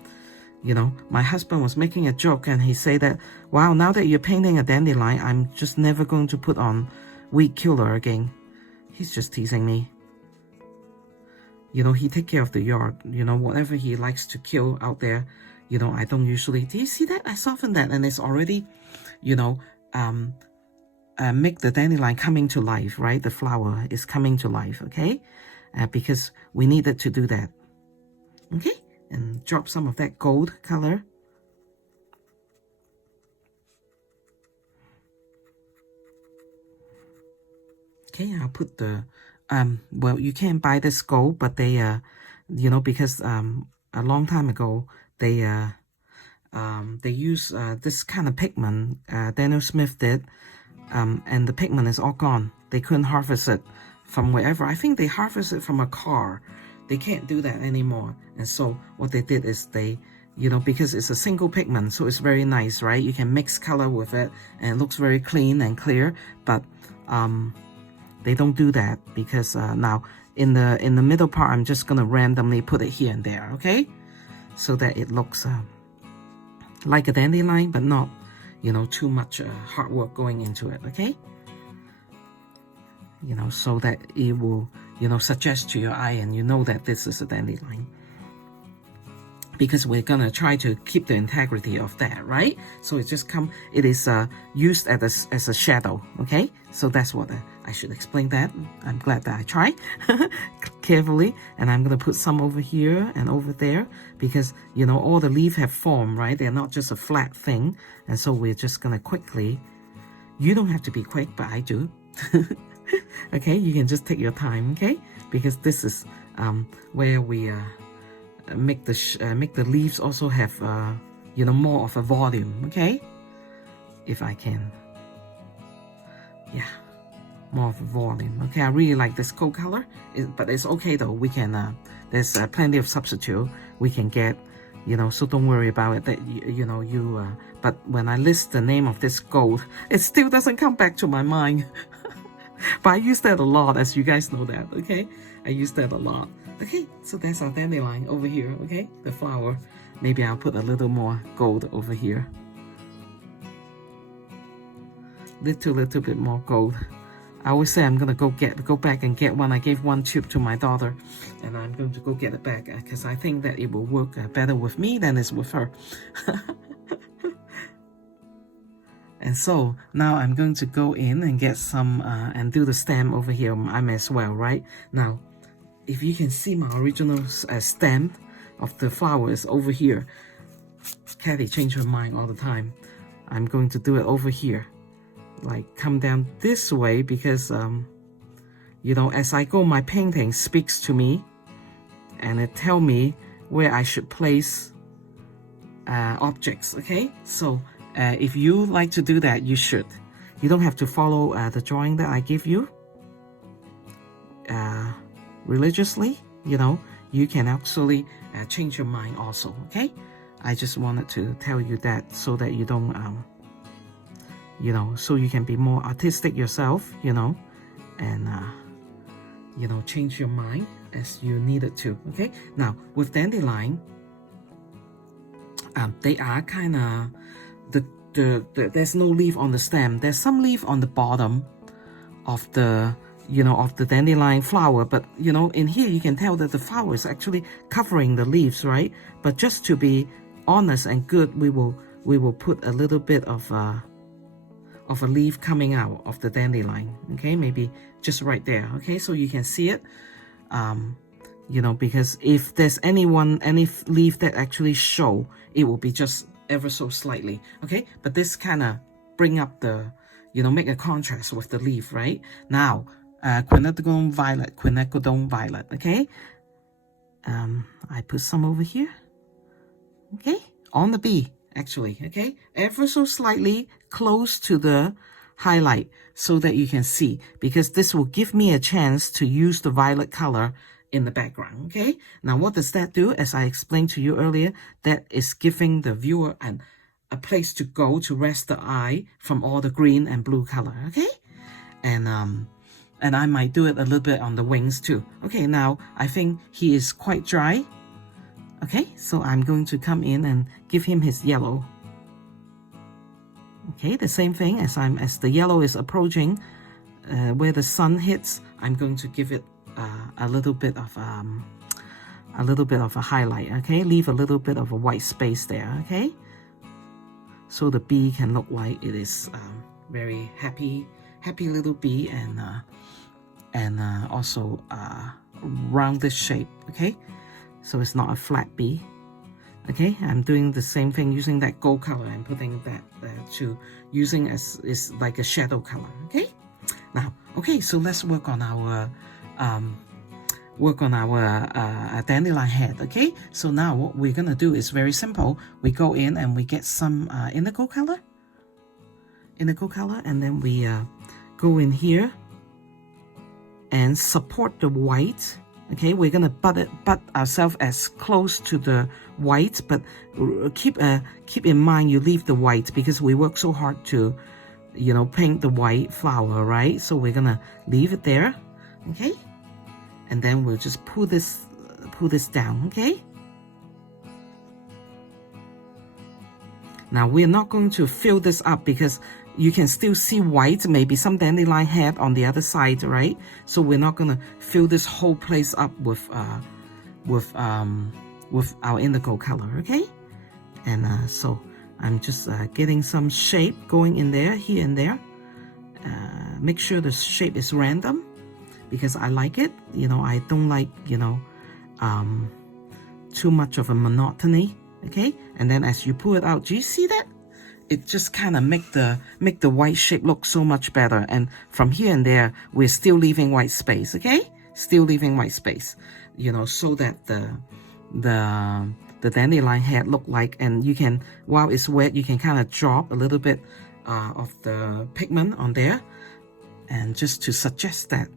You know, my husband was making a joke and he said that, wow, now that you're painting a dandelion, I'm just never going to put on weed killer again. He's just teasing me. You know, he take care of the yard, you know, whatever he likes to kill out there, you know, I don't usually, do you see that? I softened that and it's already, you know, make the dandelion coming to life, right? The flower is coming to life, okay? Because we needed to do that, okay? And drop some of that gold color. Okay, I'll put the, well, you can't buy this gold, but they, you know, because a long time ago, they use this kind of pigment, Daniel Smith did, and the pigment is all gone. They couldn't harvest it from wherever. I think they harvest it from a car. They can't do that anymore. And so what they did is they, you know, because it's a single pigment, so it's very nice, right? You can mix color with it, and it looks very clean and clear, but they don't do that because now in the middle part, I'm just gonna randomly put it here and there, okay? So that it looks like a dandelion, but not, you know, too much hard work going into it, okay? You know, so that it will, you know, suggest to your eye and you know that this is a dandelion. because we're gonna try to keep the integrity of that, right? So it just it is used as a shadow, okay? So that's what I should explain that. I'm glad that I tried carefully, and I'm gonna put some over here and over there because, you know, all the leaves have form, right? They're not just a flat thing, and so we're just gonna quickly. You don't have to be quick, but I do. Okay, you can just take your time, okay? Because this is where we make the leaves also have you know, more of a volume, okay? If I can, yeah, more of a volume. Okay, I really like this coat color, but it's okay though. We can there's plenty of substitute we can get, you know, so don't worry about it. That you know, but when I list the name of this gold, it still doesn't come back to my mind. But I use that a lot, as you guys know that, okay? I use that a lot. Okay, so that's our dandelion over here, okay? The flower. Maybe I'll put a little more gold over here. Little bit more gold. I always say I'm gonna go back and get one. I gave one tube to my daughter, and I'm going to go get it back because I think that it will work better with me than it's with her. And so now I'm going to go in and get some and do the stem over here. I may as well, right? Now, if you can see my original stem of the flowers over here. Kathy changed her mind all the time. I'm going to do it over here. Like come down this way because, you know, as I go, my painting speaks to me and it tells me where I should place objects, okay? So if you like to do that, you should. You don't have to follow the drawing that I give you religiously, you know. You can actually change your mind also, okay? I just wanted to tell you that so that you don't, you know, so you can be more artistic yourself, you know, and, you know, change your mind as you needed to, okay? Now, with dandelion, they are kind of, there's no leaf on the stem. There's some leaf on the bottom of the, you know, of the dandelion flower, but, you know, in here you can tell that the flower is actually covering the leaves, right? But just to be honest and good, we will put a little bit of a leaf coming out of the dandelion, okay? Maybe just right there, okay? So you can see it, you know, because if there's any leaf that actually show, it will be just ever so slightly, okay? But this kind of bring up the, you know, make a contrast with the leaf, right? Now, quinacridone violet, okay? I put some over here, okay? On the bee, actually, okay? Ever so slightly close to the highlight so that you can see, because this will give me a chance to use the violet color in the background, okay? Now, what does that do? As I explained to you earlier, that is giving the viewer a place to go to rest the eye from all the green and blue color, okay? And I might do it a little bit on the wings too. Okay, now I think he is quite dry. Okay, so I'm going to come in and give him his yellow. Okay, the same thing as the yellow is approaching where the sun hits, I'm going to give it a little bit of a highlight, okay? Leave a little bit of a white space there, okay? So the bee can look like it is very happy little bee, and also rounded shape, okay? So it's not a flat bee. Okay, I'm doing the same thing using that gold color and putting that to using as is like a shadow color. Okay, now okay, so let's work on our dandelion head. Okay, so now what we're gonna do is very simple. We go in and we get some indigo color, and then we go in here and support the white. Okay, we're gonna butt ourselves as close to the white, but keep in mind you leave the white because we work so hard to, you know, paint the white flower, right? So we're gonna leave it there, okay? And then we'll just pull this down, okay? Now we're not going to fill this up because you can still see white, maybe some dandelion head on the other side, right? So we're not gonna fill this whole place up with with our indigo color, okay? And so I'm just getting some shape going in there, here and there. Make sure the shape is random because I like it. You know, I don't like, you know, too much of a monotony, okay? And then as you pull it out, do you see that? It just kind of make the white shape look so much better. And from here and there, we're still leaving white space, okay? Still leaving white space, you know, so that the dandelion head look like, and you can, while it's wet, you can kind of drop a little bit of the pigment on there, and just to suggest that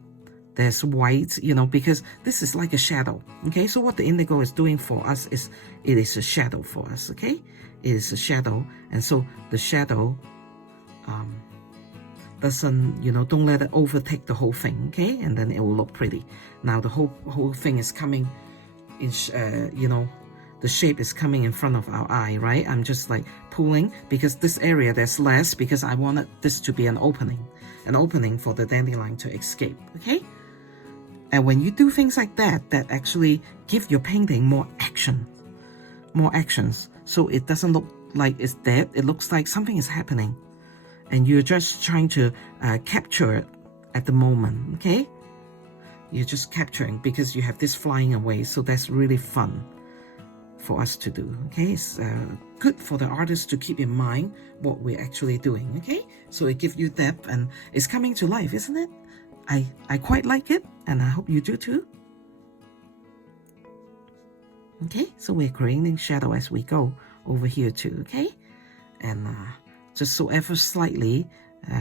there's white, you know, because this is like a shadow, okay? So what the indigo is doing for us is, it is a shadow for us, okay? It is a shadow, and so the shadow doesn't, you know, don't let it overtake the whole thing, okay? And then it will look pretty. Now the whole thing is coming in, you know, the shape is coming in front of our eye, right? I'm just like pulling, because this area there's less, because I wanted this to be an opening for the dandelion to escape, okay? And when you do things like that, that actually give your painting more actions. So it doesn't look like it's dead. It looks like something is happening. And you're just trying to capture it at the moment, okay? You're just capturing because you have this flying away. So that's really fun for us to do, okay? It's good for the artist to keep in mind what we're actually doing, okay? So it gives you depth and it's coming to life, isn't it? I quite like it, and I hope you do too. Okay, so we're creating shadow as we go over here too, okay? And just so ever slightly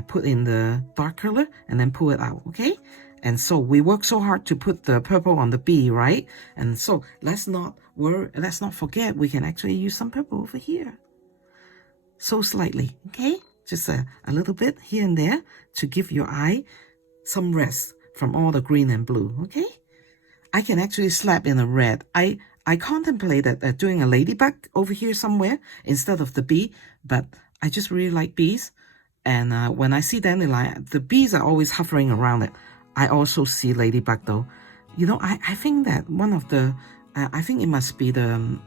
put in the dark color and then pull it out, okay? And so we work so hard to put the purple on the bee, right? And so let's not forget we can actually use some purple over here. So slightly, okay? Just a little bit here and there to give your eye some rest from all the green and blue, okay? I can actually slap in a red. I contemplated doing a ladybug over here somewhere instead of the bee, but I just really like bees. And when I see dandelion, the bees are always hovering around it. I also see ladybug though. You know, I think that one of the, I think it must be the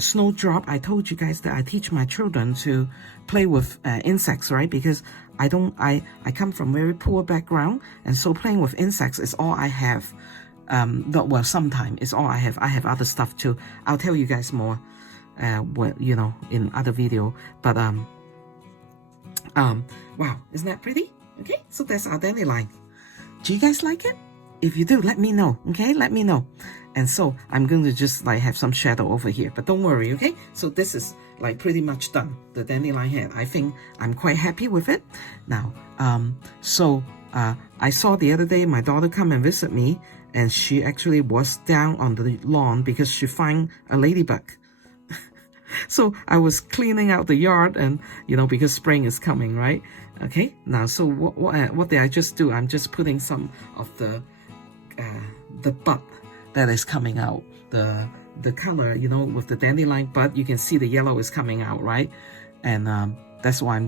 snowdrop. I told you guys that I teach my children to play with insects, right? Because I come from very poor background, and so playing with insects is all I have. Well, sometimes it's all I have. I have other stuff too. I'll tell you guys more, you know, in other video. But wow, isn't that pretty? Okay, so that's our dandelion. Do you guys like it? If you do, let me know, okay? Let me know. And so I'm going to just like have some shadow over here, but don't worry, okay? So this is like pretty much done, the dandelion head. I think I'm quite happy with it. Now, I saw the other day my daughter come and visit me, and she actually was down on the lawn because she found a ladybug. So I was cleaning out the yard, and you know, because spring is coming, right? Okay, now so what did I just do? I'm just putting some of the bud that is coming out, the color, you know, with the dandelion bud, you can see the yellow is coming out, right? And that's why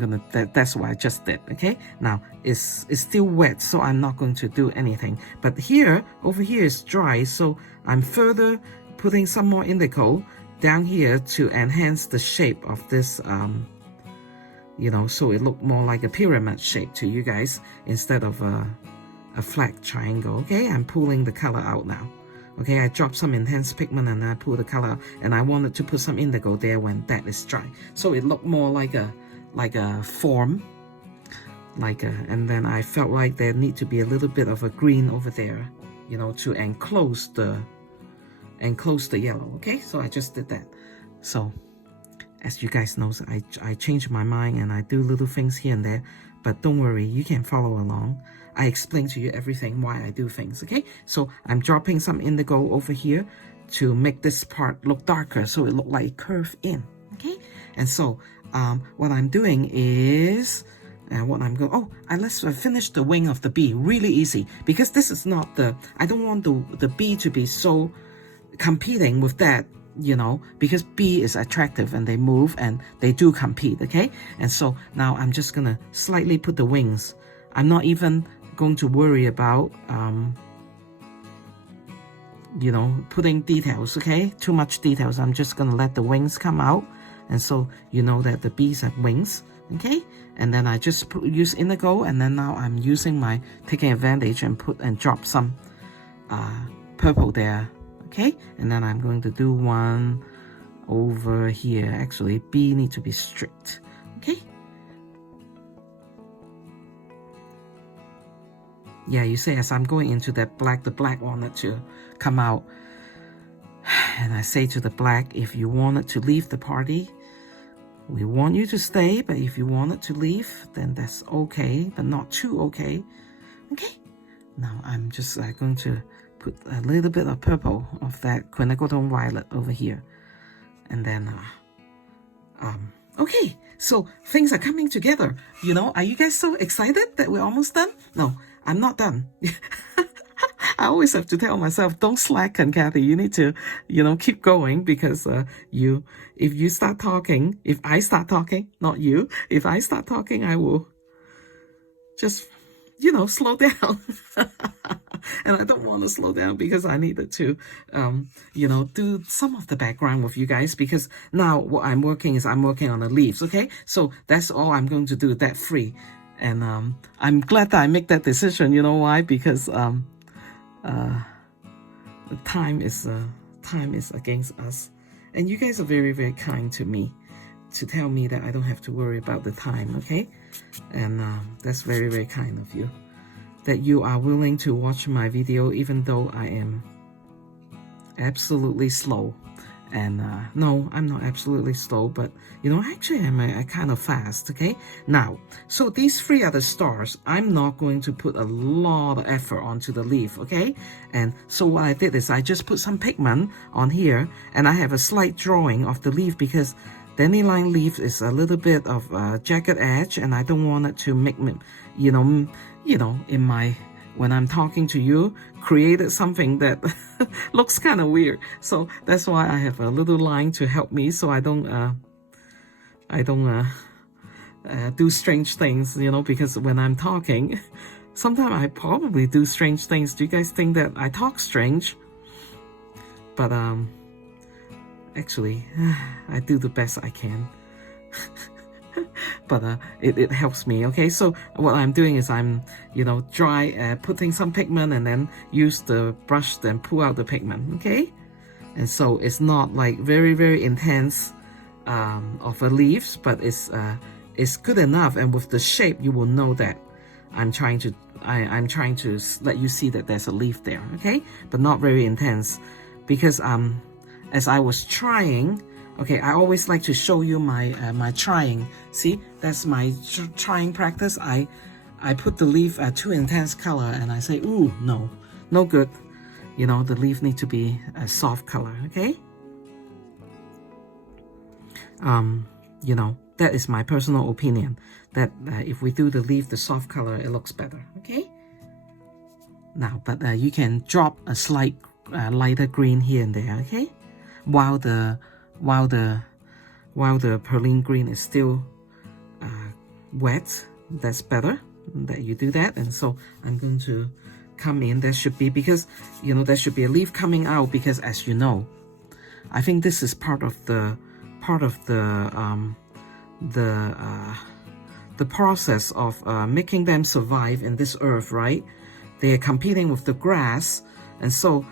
that's what I just did. Okay, now it's still wet, so I'm not going to do anything, but here, over here is dry, so I'm further putting some more indigo down here to enhance the shape of this, you know, so it look more like a pyramid shape to you guys instead of a flat triangle. Okay, I'm pulling the color out now. Okay, I dropped some enhanced pigment and I pull the color out, and I wanted to put some indigo there when that is dry, so it looked more like a form, and then I felt like there need to be a little bit of a green over there, you know, to enclose the yellow. Okay, so I just did that. So as you guys know, I change my mind and I do little things here and there, but don't worry, you can follow along. I explain to you everything why I do things, okay? So I'm dropping some indigo over here to make this part look darker, so it look like it curve in, okay? And so what I'm doing is, let's finish the wing of the bee. Really easy, because this is not I don't want the bee to be so competing with that, you know, because bee is attractive and they move and they do compete, okay? And so now I'm just gonna slightly put the wings. I'm not even going to worry about you know, putting details, okay? Too much details. I'm just gonna let the wings come out. And so you know that the bees have wings, okay? And then I just use indigo, and then now I'm using taking advantage and drop some purple there, okay? And then I'm going to do one over here. Actually, bee need to be strict, okay? Yeah, you say as I'm going into that black, the black wanted to come out. And I say to the black, if you wanted to leave the party, we want you to stay, but if you wanted to leave, then that's okay, but not too okay. Okay? Now I'm just going to put a little bit of purple of that quinacridone violet over here. And then, okay, so things are coming together. You know, are you guys so excited that we're almost done? No, I'm not done. I always have to tell myself, don't slacken, Kathy. You need to, you know, keep going, because if you start talking, if I start talking, not you, if I start talking, I will just, you know, slow down. And I don't want to slow down because I needed to, you know, do some of the background with you guys, because now what I'm working on the leaves, okay? So that's all I'm going to do, that free. And I'm glad that I make that decision. You know why? Because the time is against us, and you guys are very, very kind to me to tell me that I don't have to worry about the time, okay? And that's very, very kind of you, that you are willing to watch my video even though I am absolutely slow. And no, I'm not absolutely slow, but you know, actually I'm kind of fast, okay? Now, so these three are the stars. I'm not going to put a lot of effort onto the leaf, okay? And so what I did is I just put some pigment on here, and I have a slight drawing of the leaf because dandelion leaf is a little bit of jagged edge, and I don't want it to make me, you know, in my, when I'm talking to you, created something that looks kind of weird. So that's why I have a little line to help me, so I don't do strange things, you know, because when I'm talking, sometimes I probably do strange things. Do you guys think that I talk strange? But actually, I do the best I can. But it helps me, okay? So what I'm doing is I'm, you know, putting some pigment and then use the brush, then pull out the pigment, okay? And so it's not like very, very intense of the leaves, but it's good enough, and with the shape you will know that I'm trying to let you see that there's a leaf there, okay? But not very intense, because as I was trying, okay, I always like to show you my trying. See, that's my trying practice. I put the leaf at too intense color, and I say, ooh, no good. You know, the leaf need to be a soft color, okay? You know, that is my personal opinion, that if we do the leaf the soft color, it looks better, okay? Now, but you can drop a slight lighter green here and there, okay? While the perlene green is still wet, that's better that you do that. And so I'm going to come in. There should be, because you know, there should be a leaf coming out, because as you know, I think this is part of the process of making them survive in this earth, right? They are competing with the grass, and so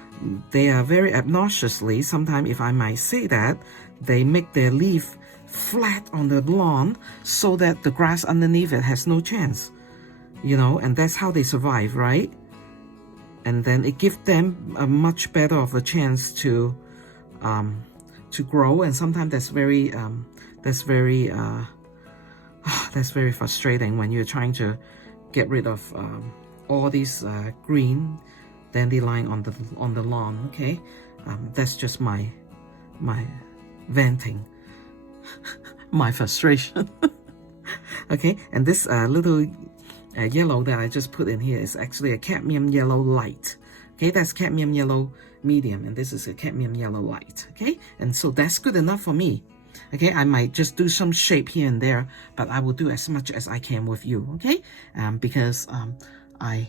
they are very obnoxiously, sometimes if I might say that, they make their leaf flat on the lawn so that the grass underneath it has no chance, you know, and that's how they survive, right? And then it gives them a much better of a chance to grow. And sometimes that's very frustrating when you're trying to get rid of all these green dandelion on the lawn, okay? That's just my venting, my frustration. Okay, and this little yellow that I just put in here is actually a cadmium yellow light. Okay, that's cadmium yellow medium, and this is a cadmium yellow light. Okay, and so that's good enough for me. Okay, I might just do some shape here and there, but I will do as much as I can with you. Okay, because I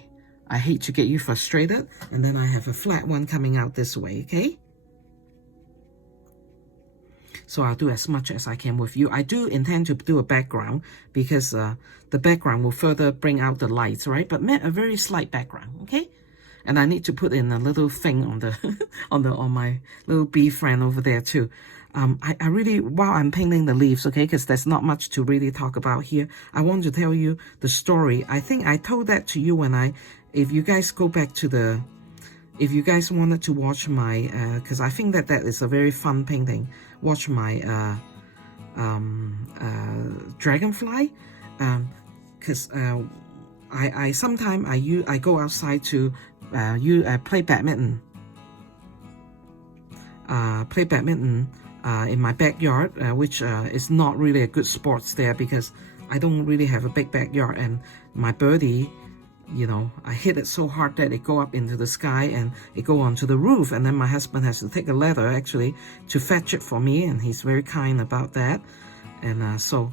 I hate to get you frustrated. And then I have a flat one coming out this way, okay? So I'll do as much as I can with you. I do intend to do a background because the background will further bring out the lights, right? But a very slight background, okay? And I need to put in a little thing on the on my little bee friend over there too. I really, while I'm painting the leaves, okay, because there's not much to really talk about here, I want to tell you the story. I think I told that to you when if you guys go back to the, if you guys wanted to watch my, because I think that is a very fun painting, watch my dragonfly, because I sometimes I go outside to play badminton. In my backyard, which is not really a good sports there because I don't really have a big backyard, and my birdie, you know, I hit it so hard that it go up into the sky and it go onto the roof, and then my husband has to take a ladder actually to fetch it for me, and he's very kind about that. And so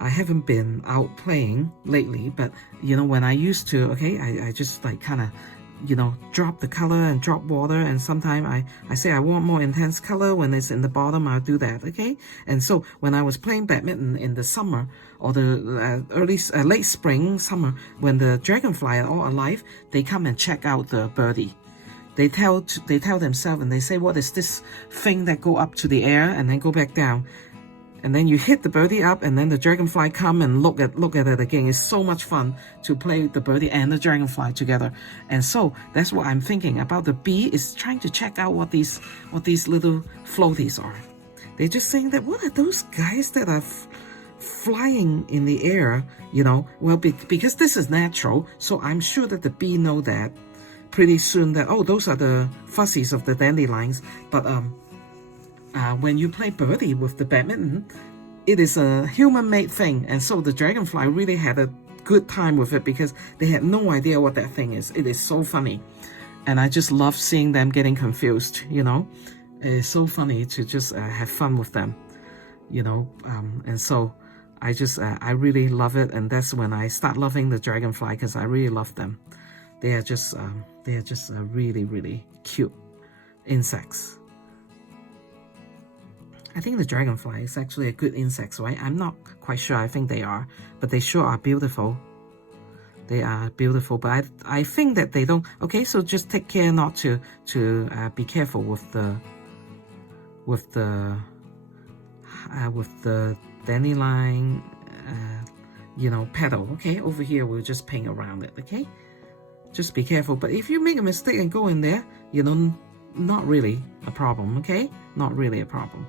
I haven't been out playing lately, but you know, when I used to, okay, I just like kind of, you know, drop the color and drop water, and sometimes I say I want more intense color. When it's in the bottom, I'll do that, okay? And so when I was playing badminton in the summer or the late spring, summer, when the dragonfly are all alive, they come and check out the birdie. They tell themselves, and they say, what is this thing that go up to the air and then go back down? And then you hit the birdie up, and then the dragonfly come and look at it again. It's so much fun to play the birdie and the dragonfly together. And so that's what I'm thinking about. The bee is trying to check out what these little floaties are. They're just saying that, what are those guys that are flying in the air? You know, well, because this is natural, so I'm sure that the bee know that pretty soon that, oh, those are the fuzzies of the dandelions. But when you play birdie with the badminton, it is a human-made thing, and so the dragonfly really had a good time with it because they had no idea what that thing is. It is so funny, and I just love seeing them getting confused, you know. It's so funny to just have fun with them, you know. And so I really love it, and that's when I start loving the dragonfly because I really love them. They are just really, really cute insects. I think the dragonfly is actually a good insect, right? I'm not quite sure. I think they are, but they sure are beautiful. They are beautiful, but I think that they don't. Okay, so just take care not to be careful with the dandelion, you know, petal. Okay, over here we'll just paint around it. Okay, just be careful. But if you make a mistake and go in there, you know, not really a problem. Okay, not really a problem.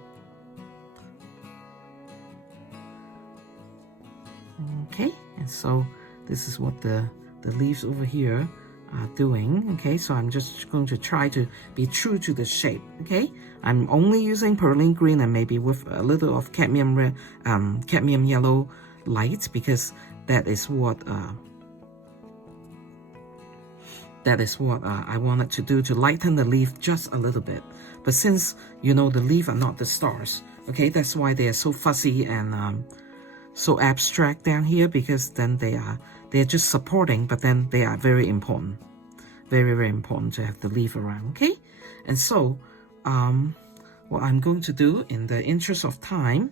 Okay, and so this is what the leaves over here are doing. Okay, so I'm just going to try to be true to the shape. Okay, I'm only using perlene green and maybe with a little of cadmium red, cadmium yellow light, because that is what I wanted to do, to lighten the leaf just a little bit. But since, you know, the leaf are not the stars, okay, that's why they are so fuzzy and so abstract down here, because then they're just supporting, but then they are very important, very, very important to have the leaf around. Okay, and so what I'm going to do, in the interest of time,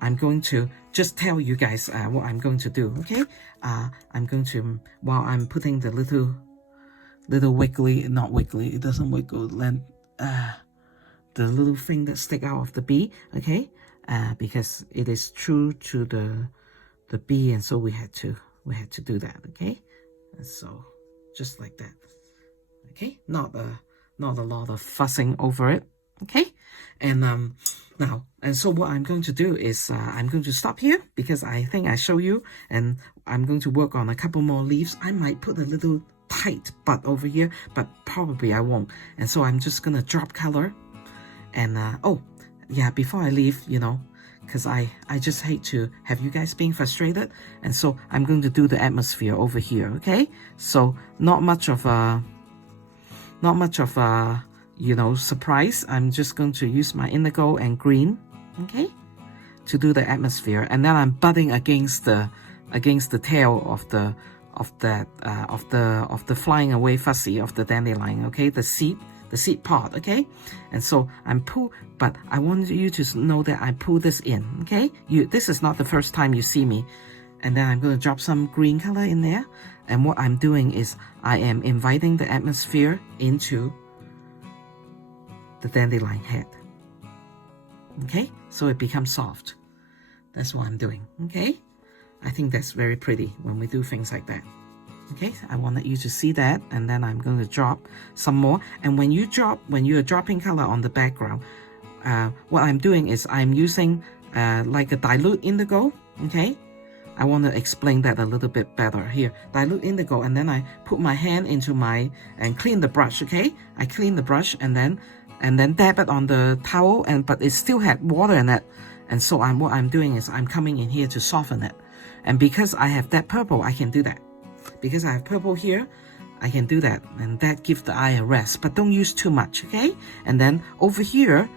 I'm going to just tell you guys what I'm going to do. Okay, I'm going to, while I'm putting the little wiggly, not wiggly, it doesn't wiggle, then the little thing that stick out of the bee. Okay, because it is true to the bee, and so we had to do that. Okay, and so just like that. Okay, not a lot of fussing over it. Okay, and now, and so what I'm going to do is I'm going to stop here because I think I show you, and I'm going to work on a couple more leaves. I might put a little tight bud over here, but probably I won't. And so I'm just gonna drop color, and oh yeah, before I leave, you know, because I just hate to have you guys being frustrated, and so I'm going to do the atmosphere over here. Okay, so not much of a you know, surprise. I'm just going to use my indigo and green, okay, to do the atmosphere, and then I'm budding against the tail that of the flying away fuzzy of the dandelion, okay, the seed pod, okay. And so I'm but I want you to know that I pull this in, okay. This is not the first time you see me. And then I'm going to drop some green color in there, and what I'm doing is I am inviting the atmosphere into the dandelion head, okay, so it becomes soft. That's what I'm doing, okay. I think that's very pretty when we do things like that. Okay, I wanted you to see that, and then I'm going to drop some more. And when you're dropping color on the background, what I'm doing is I'm using like a dilute indigo, okay. I want to explain that a little bit better here. Dilute indigo, and then I put my hand into and clean the brush, okay? I clean the brush and then dab it on the towel, but it still had water in it. And so what I'm doing is I'm coming in here to soften it. And because I have that purple, I can do that. Because I have purple here, I can do that. And that gives the eye a rest. But don't use too much, okay? And then over here,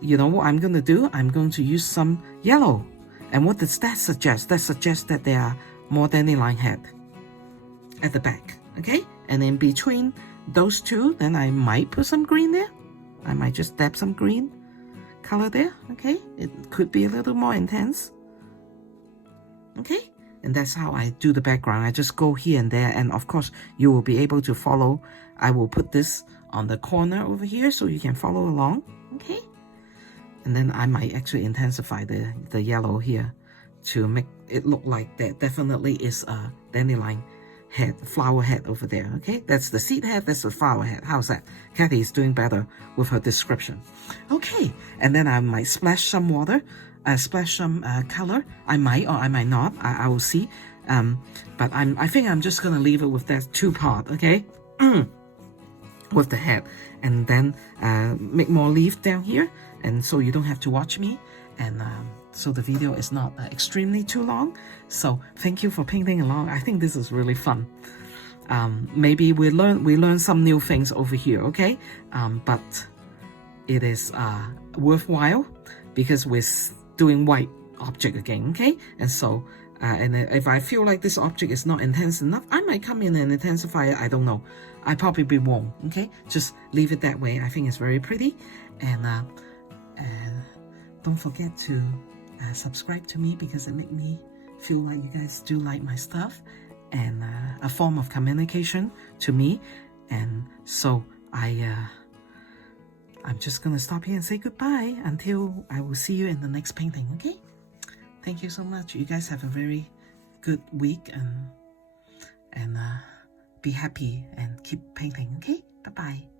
you know what I'm going to do? I'm going to use some yellow. And what does that suggest? That suggests that there are more dandelion head at the back, okay? And in between those two, then I might put some green there. I might just dab some green color there, okay? It could be a little more intense, okay? And that's how I do the background. I just go here and there, and of course, you will be able to follow. I will put this on the corner over here so you can follow along, okay? And then I might actually intensify the yellow here to make it look like there definitely is a dandelion head, flower head over there, okay? That's the seed head, that's the flower head. How's that? Kathy is doing better with her description. Okay, and then I might splash some water, splash some color. I might or I might not, I will see. But I think I'm just gonna leave it with that two-part, okay? With the head, and then make more leaf down here, and so you don't have to watch me, and so the video is not extremely too long. So thank you for painting along. I think this is really fun. Maybe we learn some new things over here, okay? But it is worthwhile because we're doing white object again, okay? And so and if I feel like this object is not intense enough, I might come in and intensify it. I don't know. I probably won't, okay? Just leave it that way. I think it's very pretty. And don't forget to subscribe to me, because it makes me feel like you guys do like my stuff, and a form of communication to me. And so I'm just gonna stop here and say goodbye until I will see you in the next painting, okay? Thank you so much. You guys have a very good week, and be happy and keep painting, okay? Bye-bye.